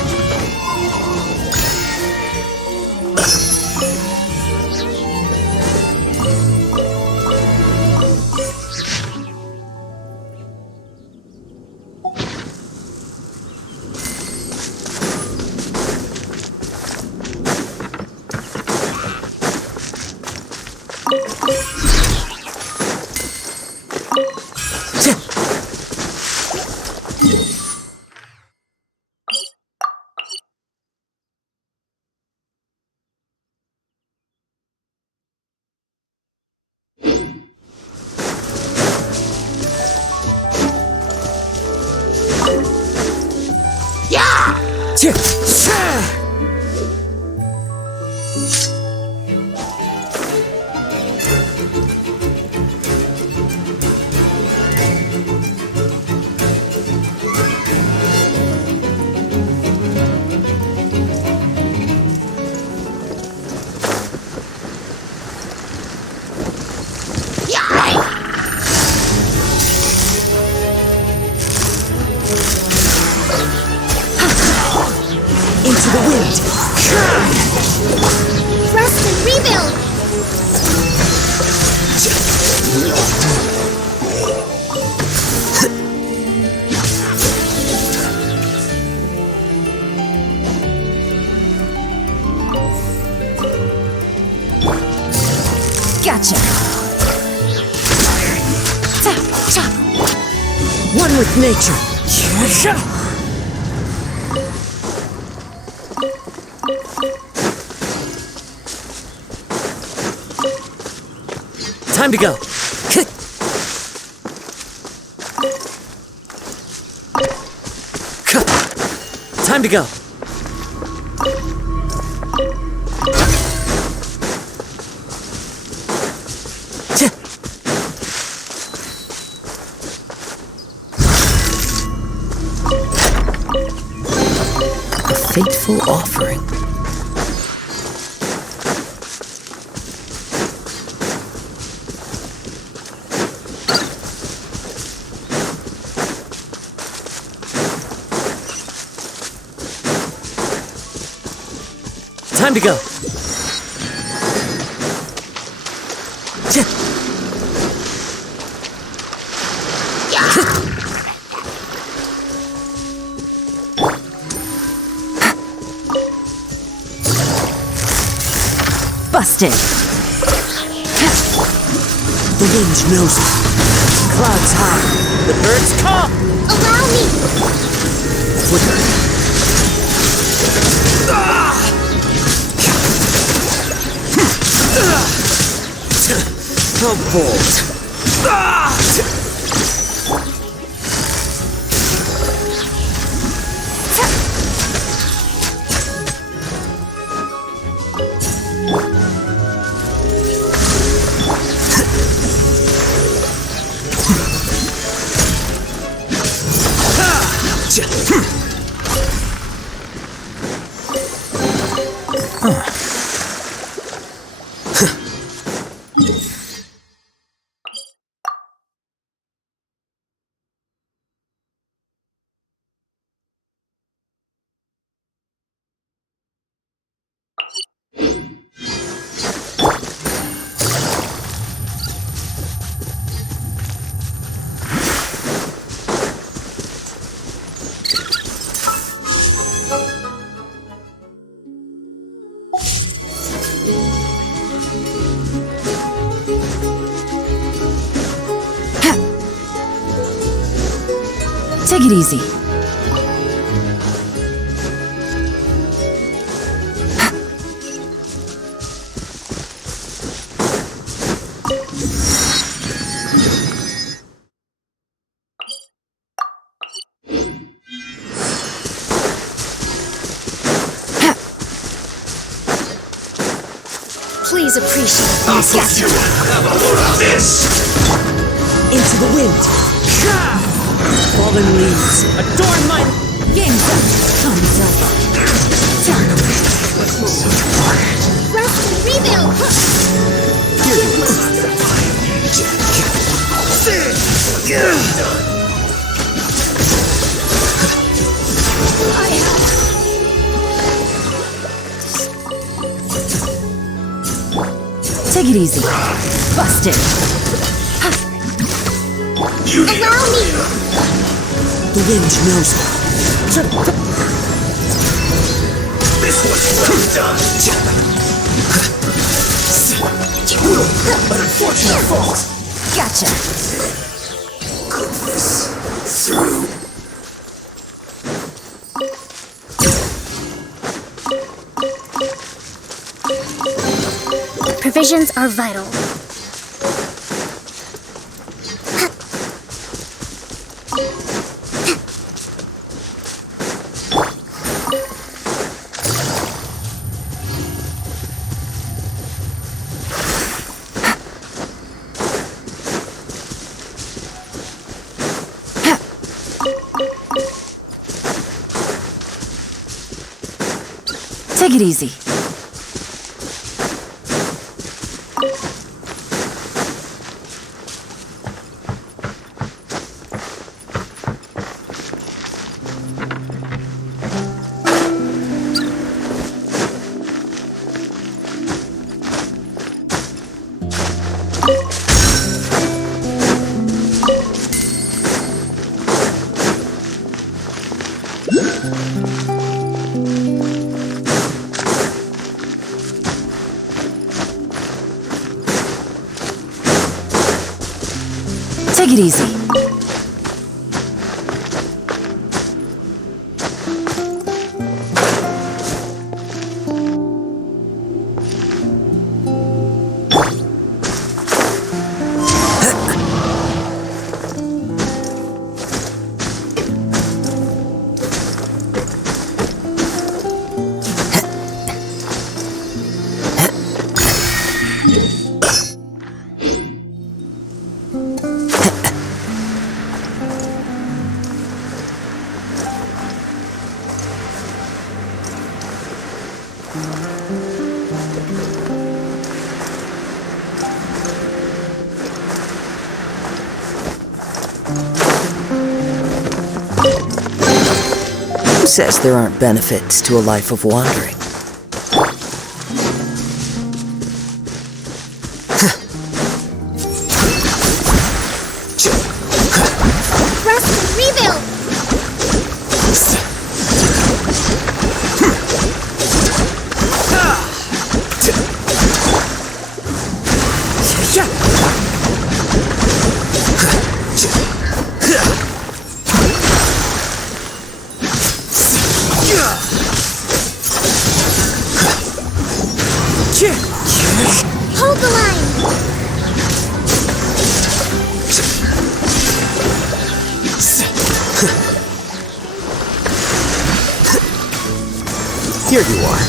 Into the wind. Rest and rebuild. Gotcha. One with nature. Time to go. Time to go. A fateful offering. Time to go. Busted. wind knows it. Clouds high. The birds come. Allow me! How bold. Take it easy. Please appreciate these guests. Have a load of this! Into the wind. Fallen leaves. Adorn my... Game's up. Time's up. Rest and rebuild! Take it easy. Busted. Allow me! The wind knows it. This one's well done! An unfortunate fault! Gotcha. Goodness. Through. Provisions are vital. Take it easy. Take it easy. Who says there aren't benefits to a life of wandering? Rest and rebuild! Hold the line! Here you are.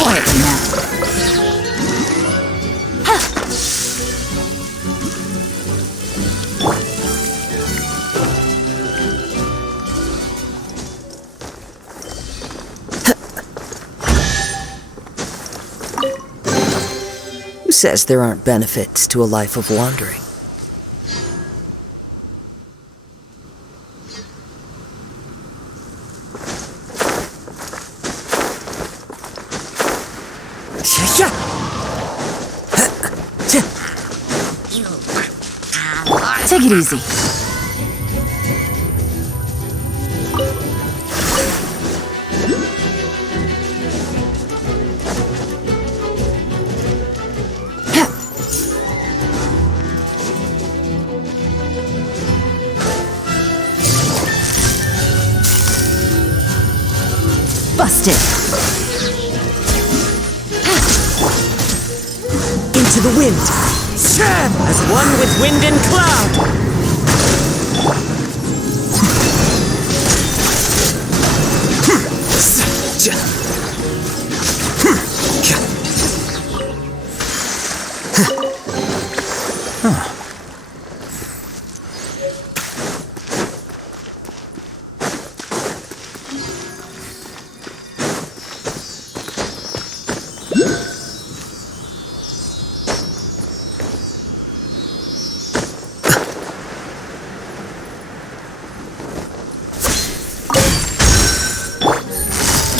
Quietly now. Who says there aren't benefits to a life of wandering? Take it easy. Busted. Into the wind! As one with wind and cloud!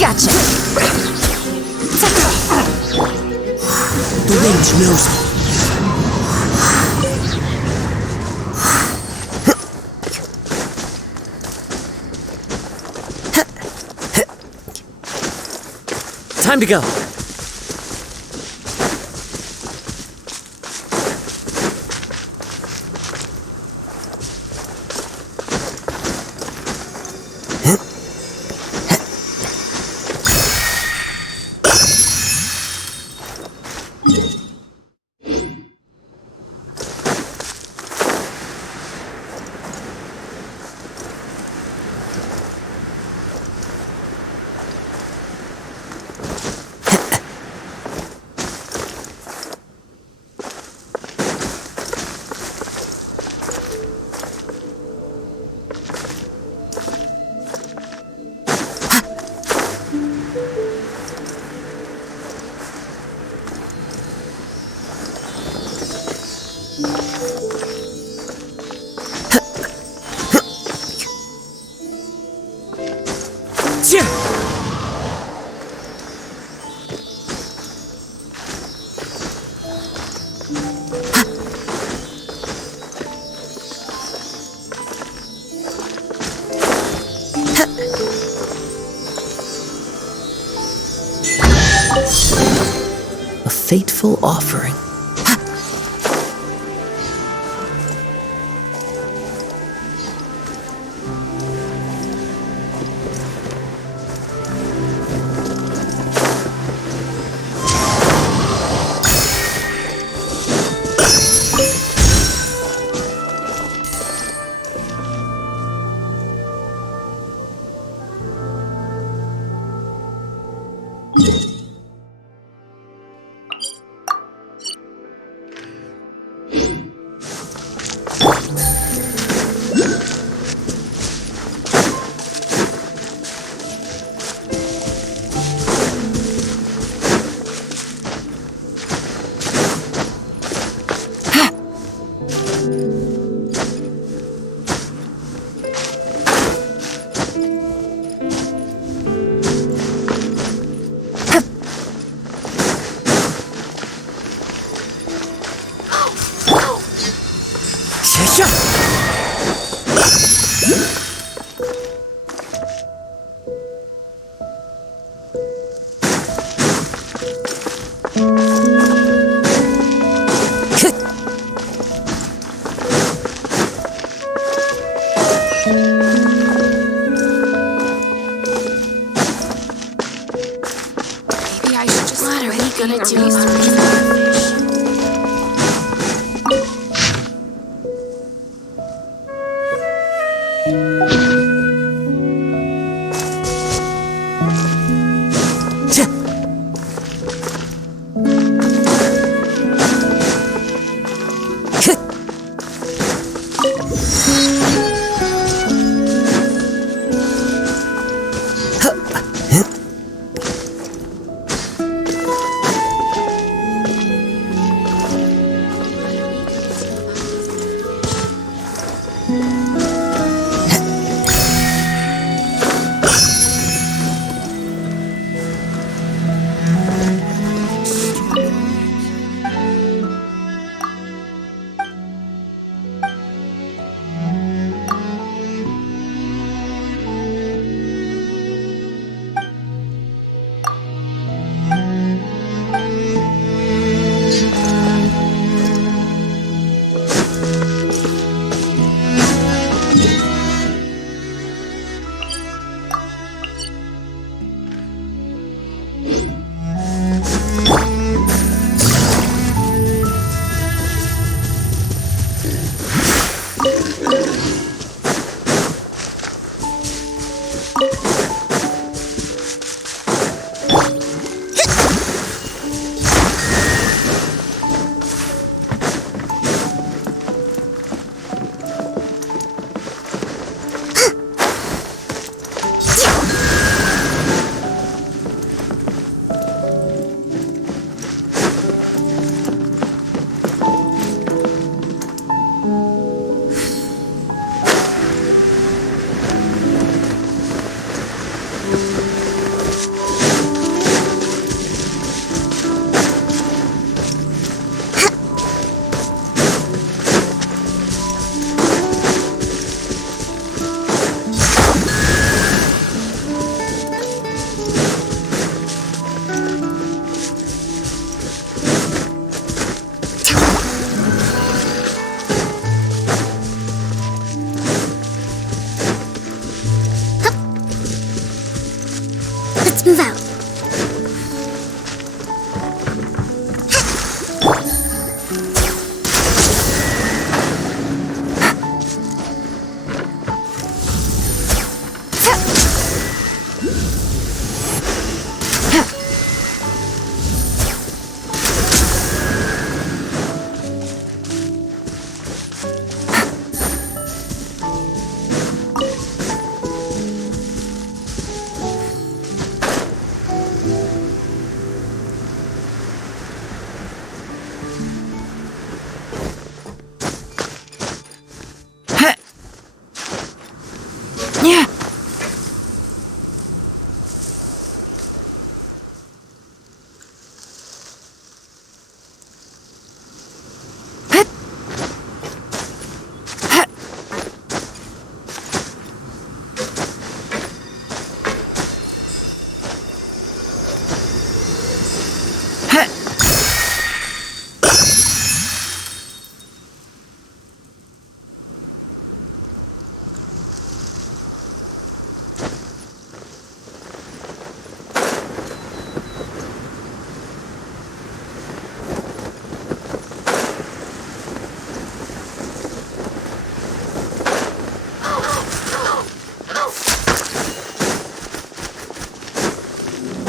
Gotcha. The wind knows me. Time to go. A fateful offering. Maybe I should just what are we gonna do? Let's move out.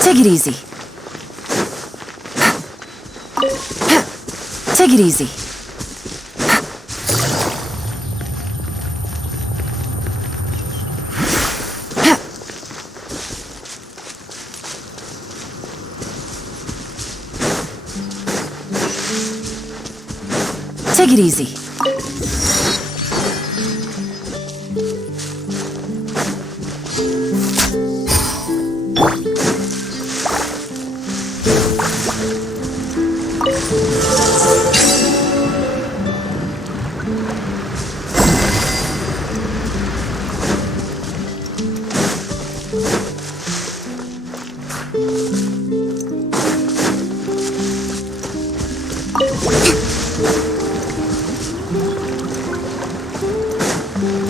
Take it easy. Take it easy. Take it easy.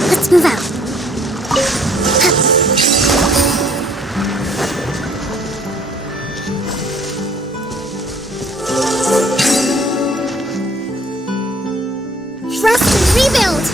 Let's move out. Rest and rebuild!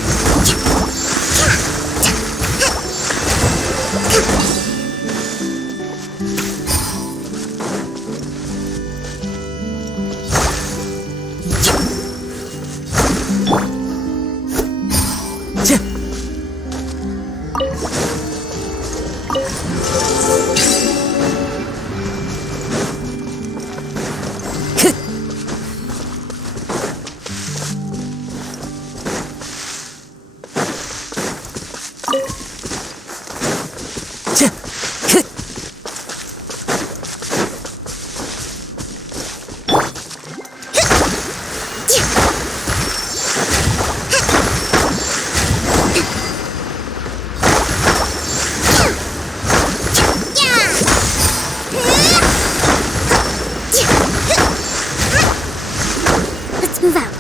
Let's move out.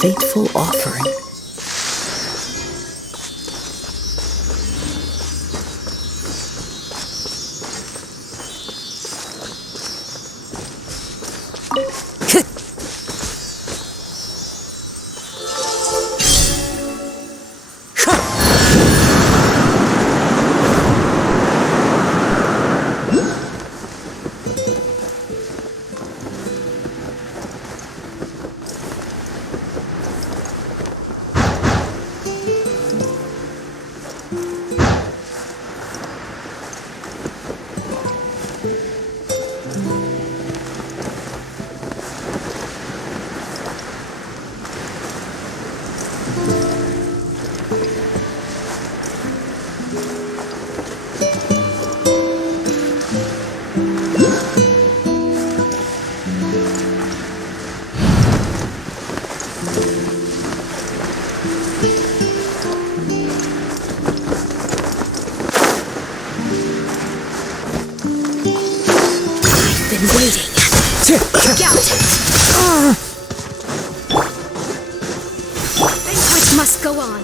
Fateful offering. Banquet must go on.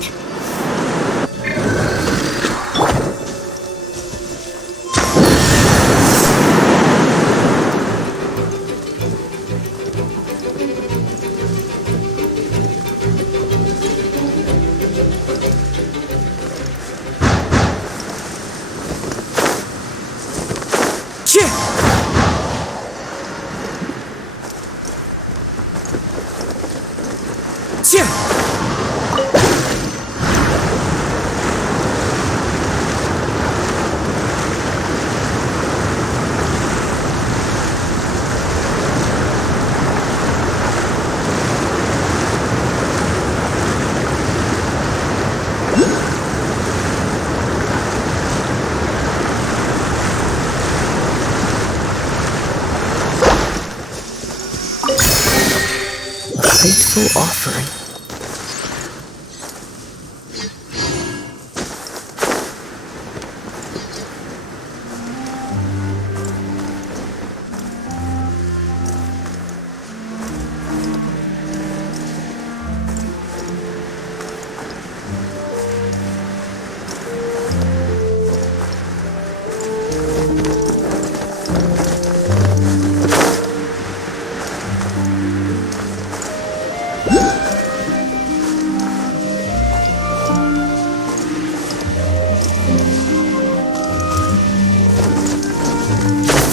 Fateful offering.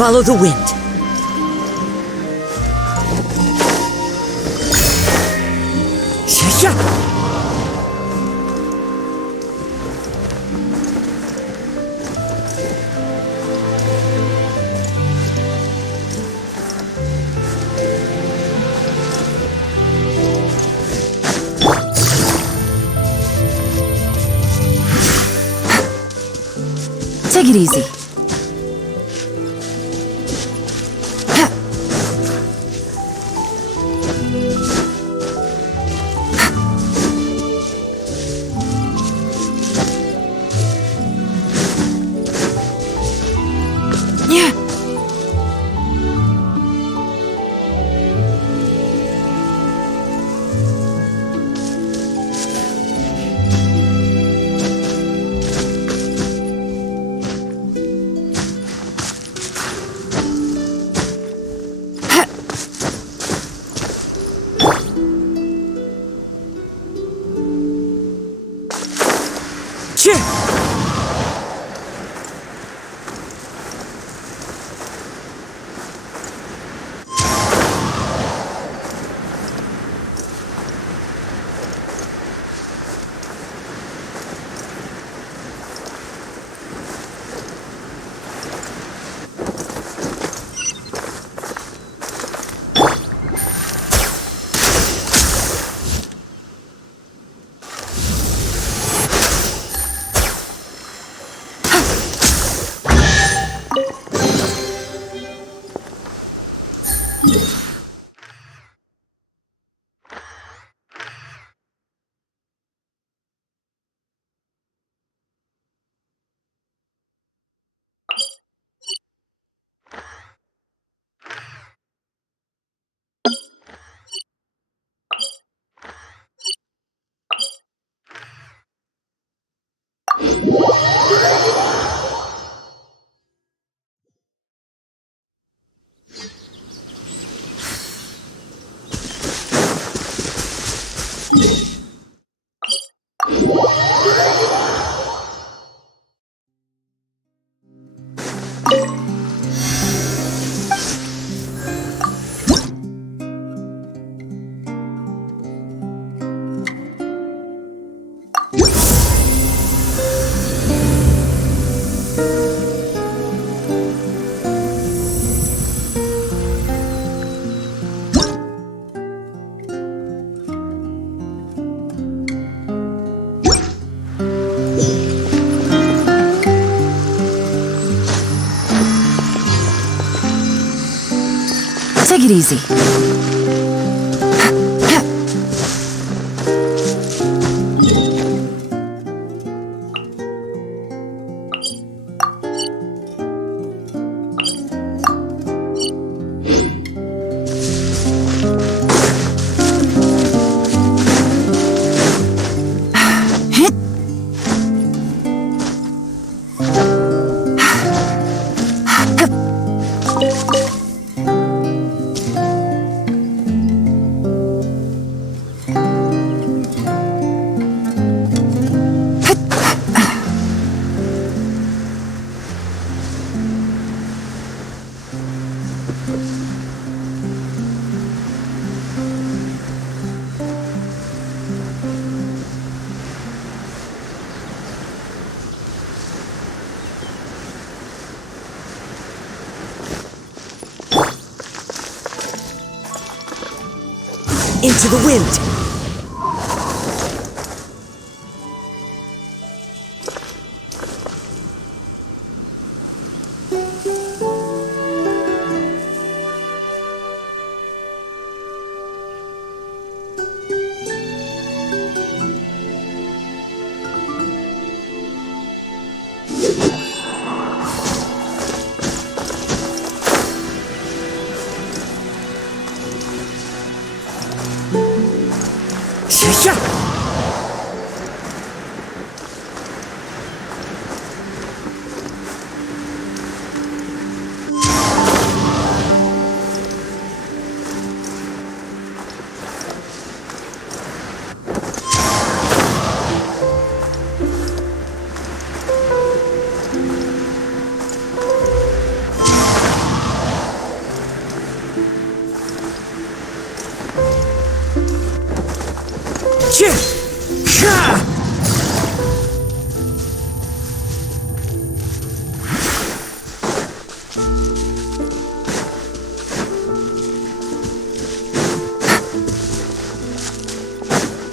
Follow the wind. it easy. Take it easy. Into the wind!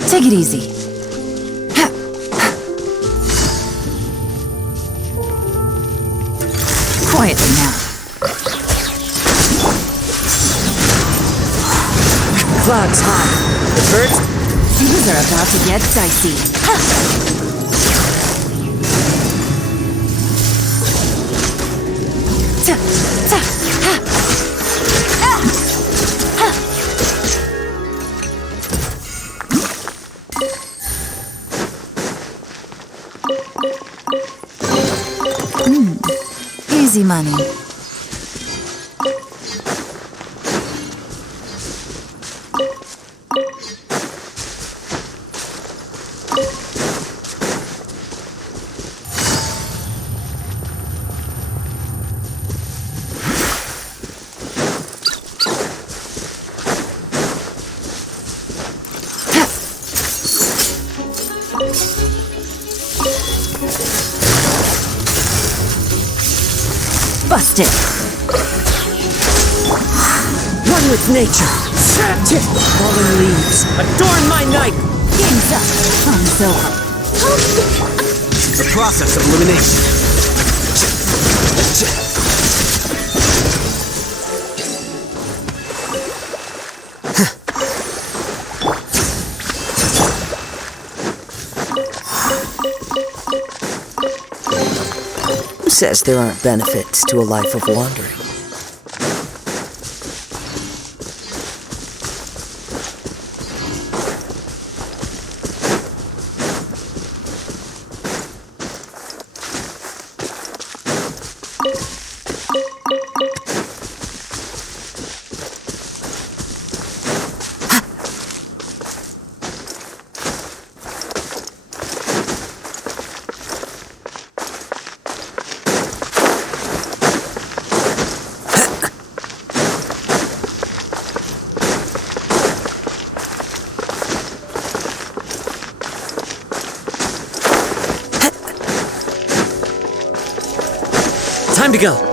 Take it easy. Quietly now. Clouds high. The birds... Things are about to get dicey. Easy money. Busted! One with nature! Fallen leaves, adorn my night! Game's up. Fun's over. The process of elimination. Who says there aren't benefits to a life of wandering? Time to go!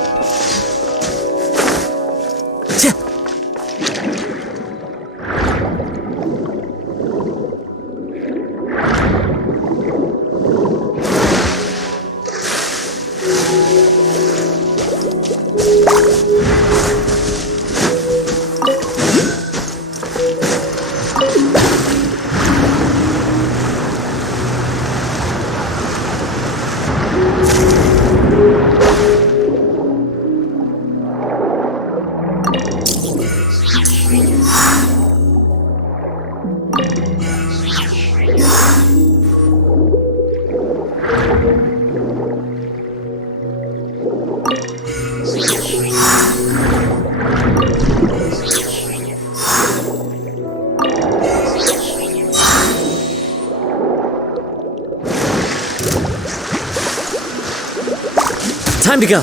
Time to go!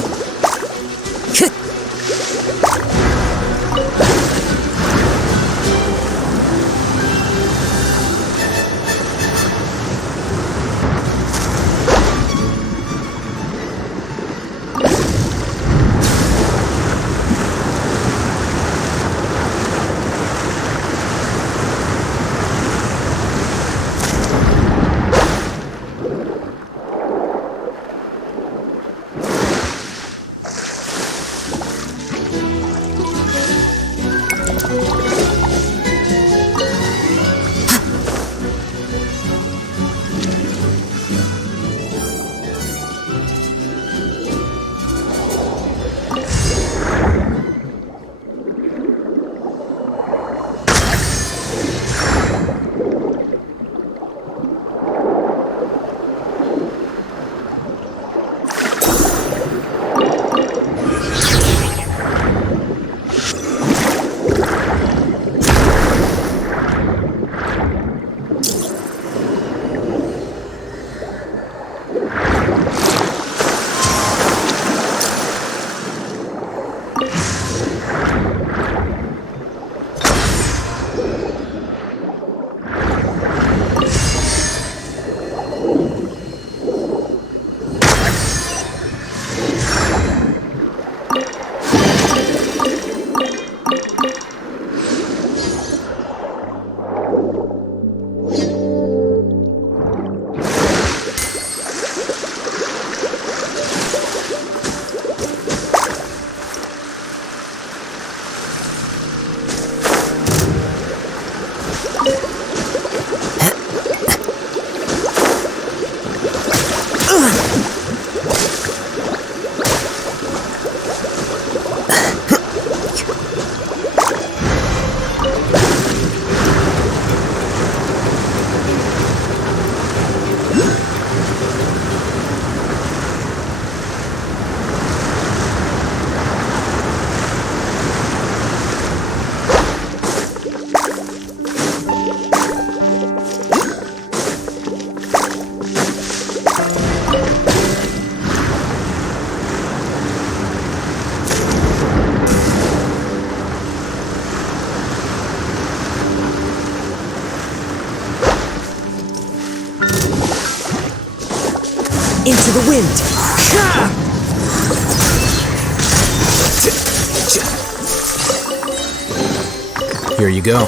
Into the wind! Here you go.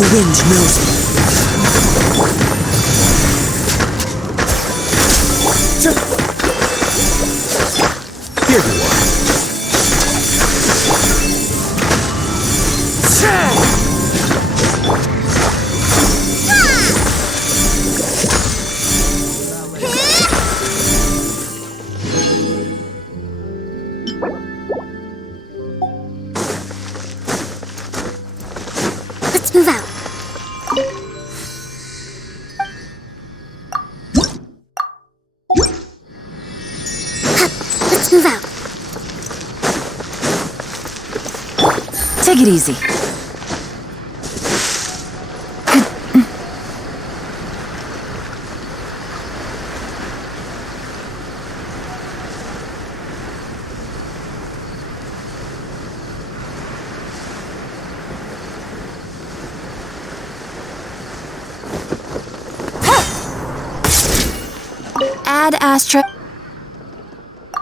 The wind knows it. Here you are. Let's move out. Let's move out. Take it easy. Ad Astra.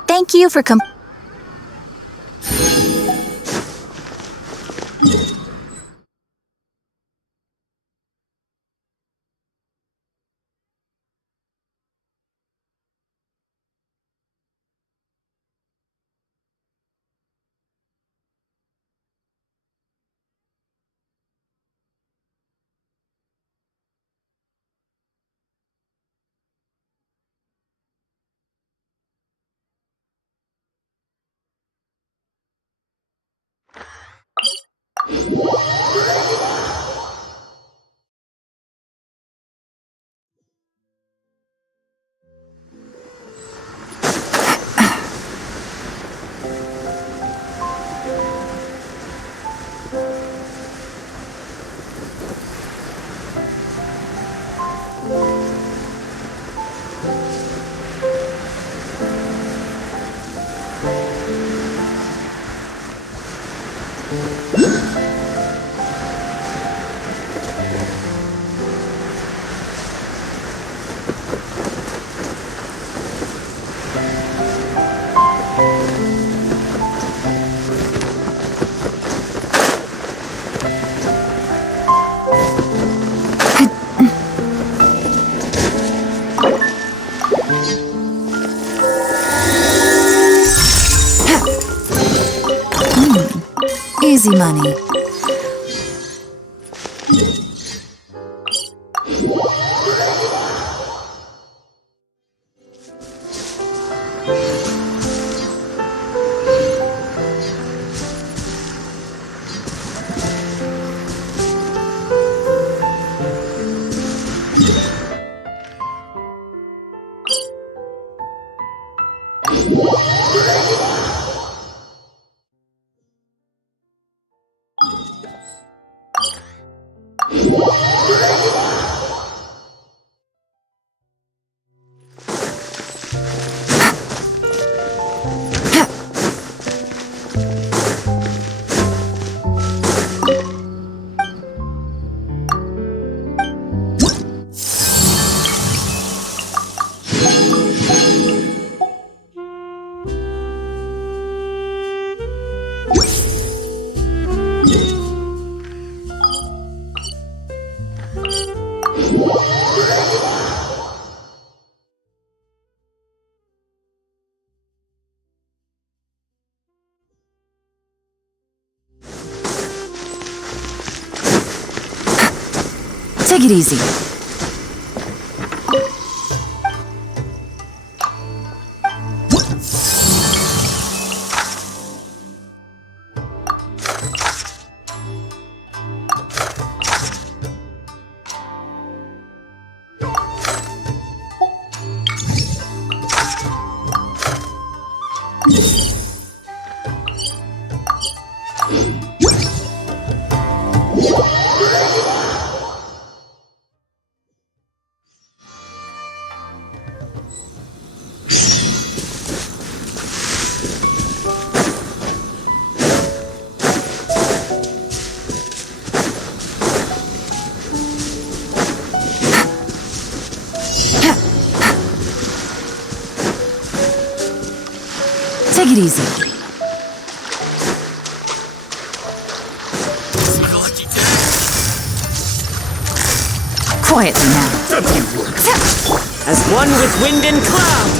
Thank you for Easy money. Take it easy. Take it easy. Quietly now. As one with wind and cloud!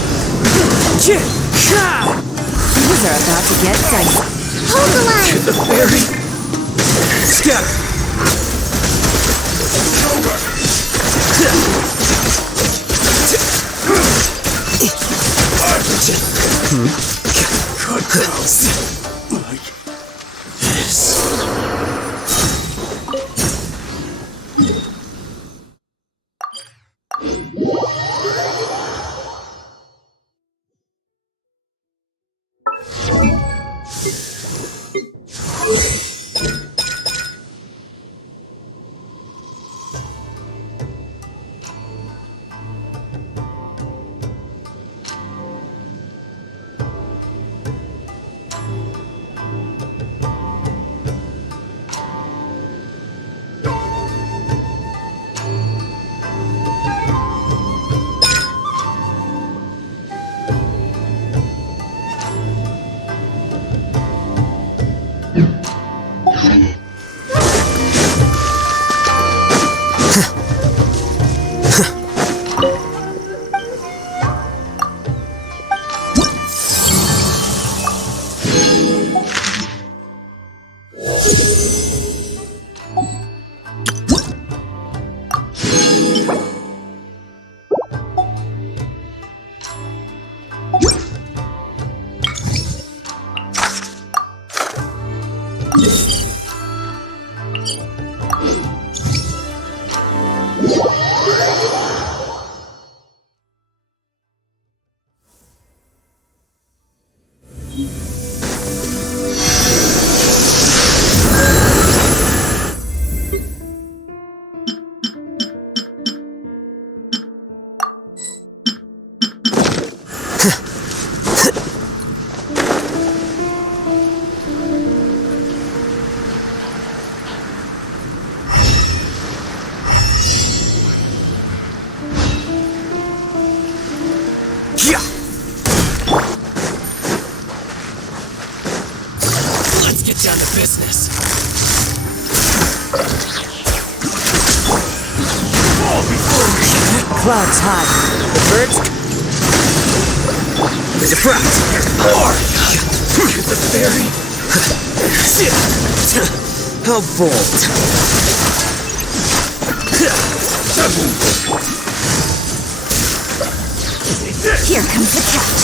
Things are about to get dicey. Hold the line! The fairy! Scatter! Cut out like this. Let's get down to business. Clouds high. The birds. There's a trap. More. The fairy. How bold. Here comes the catch.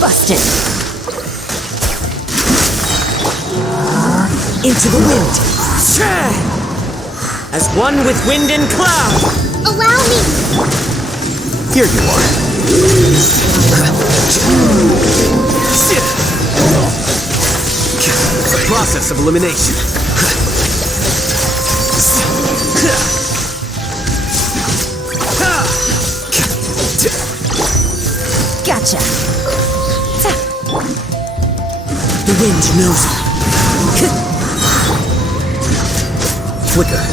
Busted. Into the wind. As one with wind and cloud. Allow me. Here you are. The process of elimination. Gotcha. The wind knows. Flicker.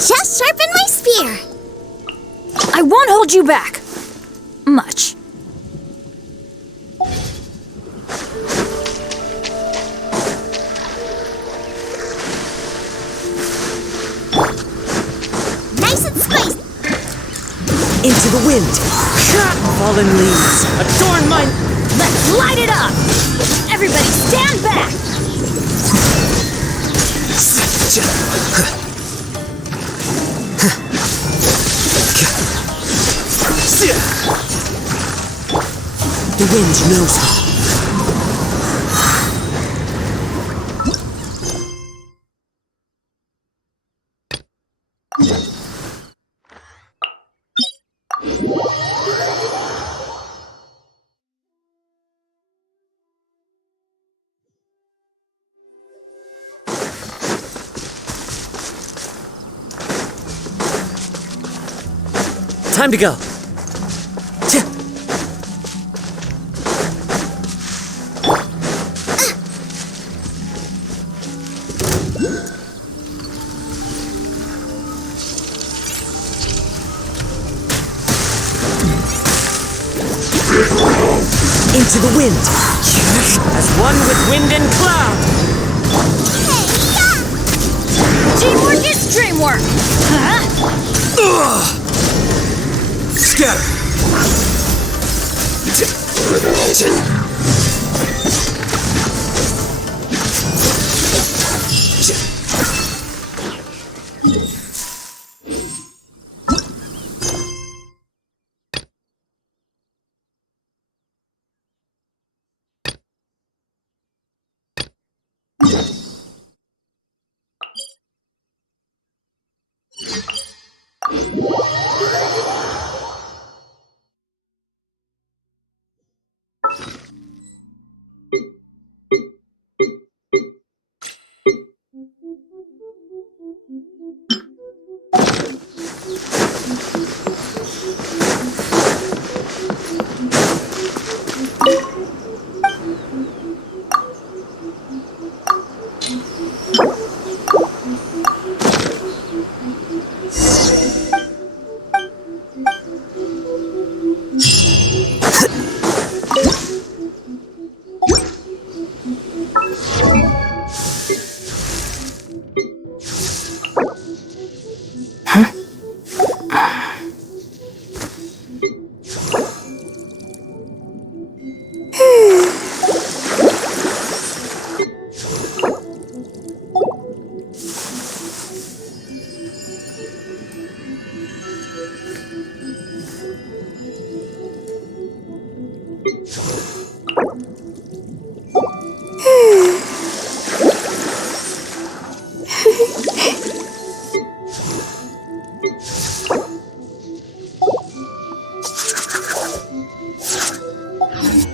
Just sharpen my spear. I won't hold you back. Much. Nice and spicy. Into the wind. Fallen leaves. Adorn my... Let's light it up! Everybody stand back! The wind knows me. Time to go. Into the wind. As one with wind and cloud. Teamwork is dreamwork. Scatter.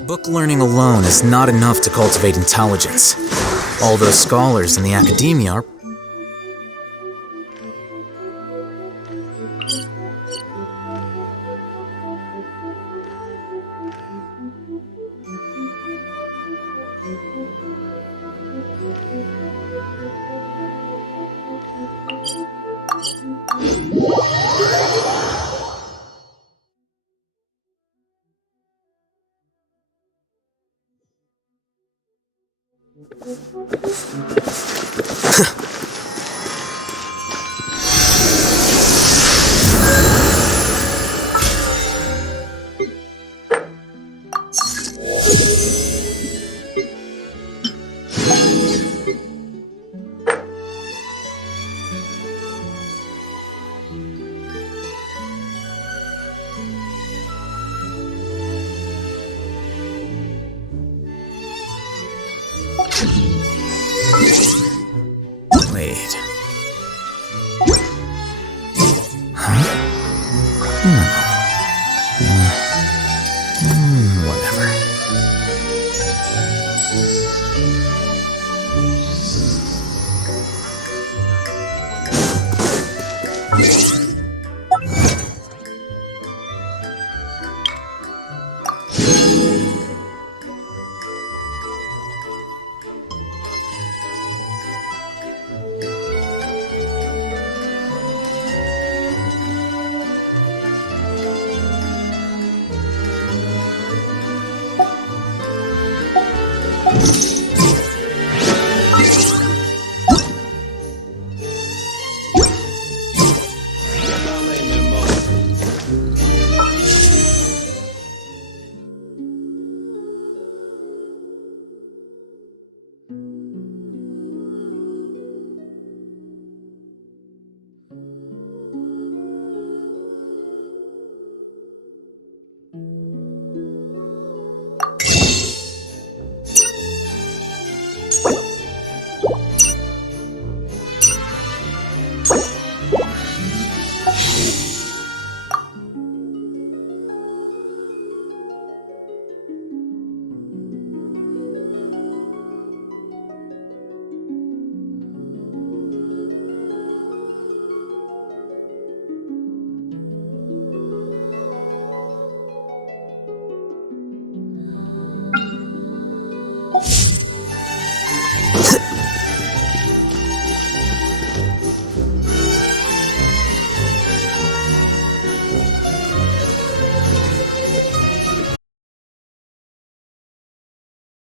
Book learning alone is not enough to cultivate intelligence. All those scholars in the academia are... Wait. Huh?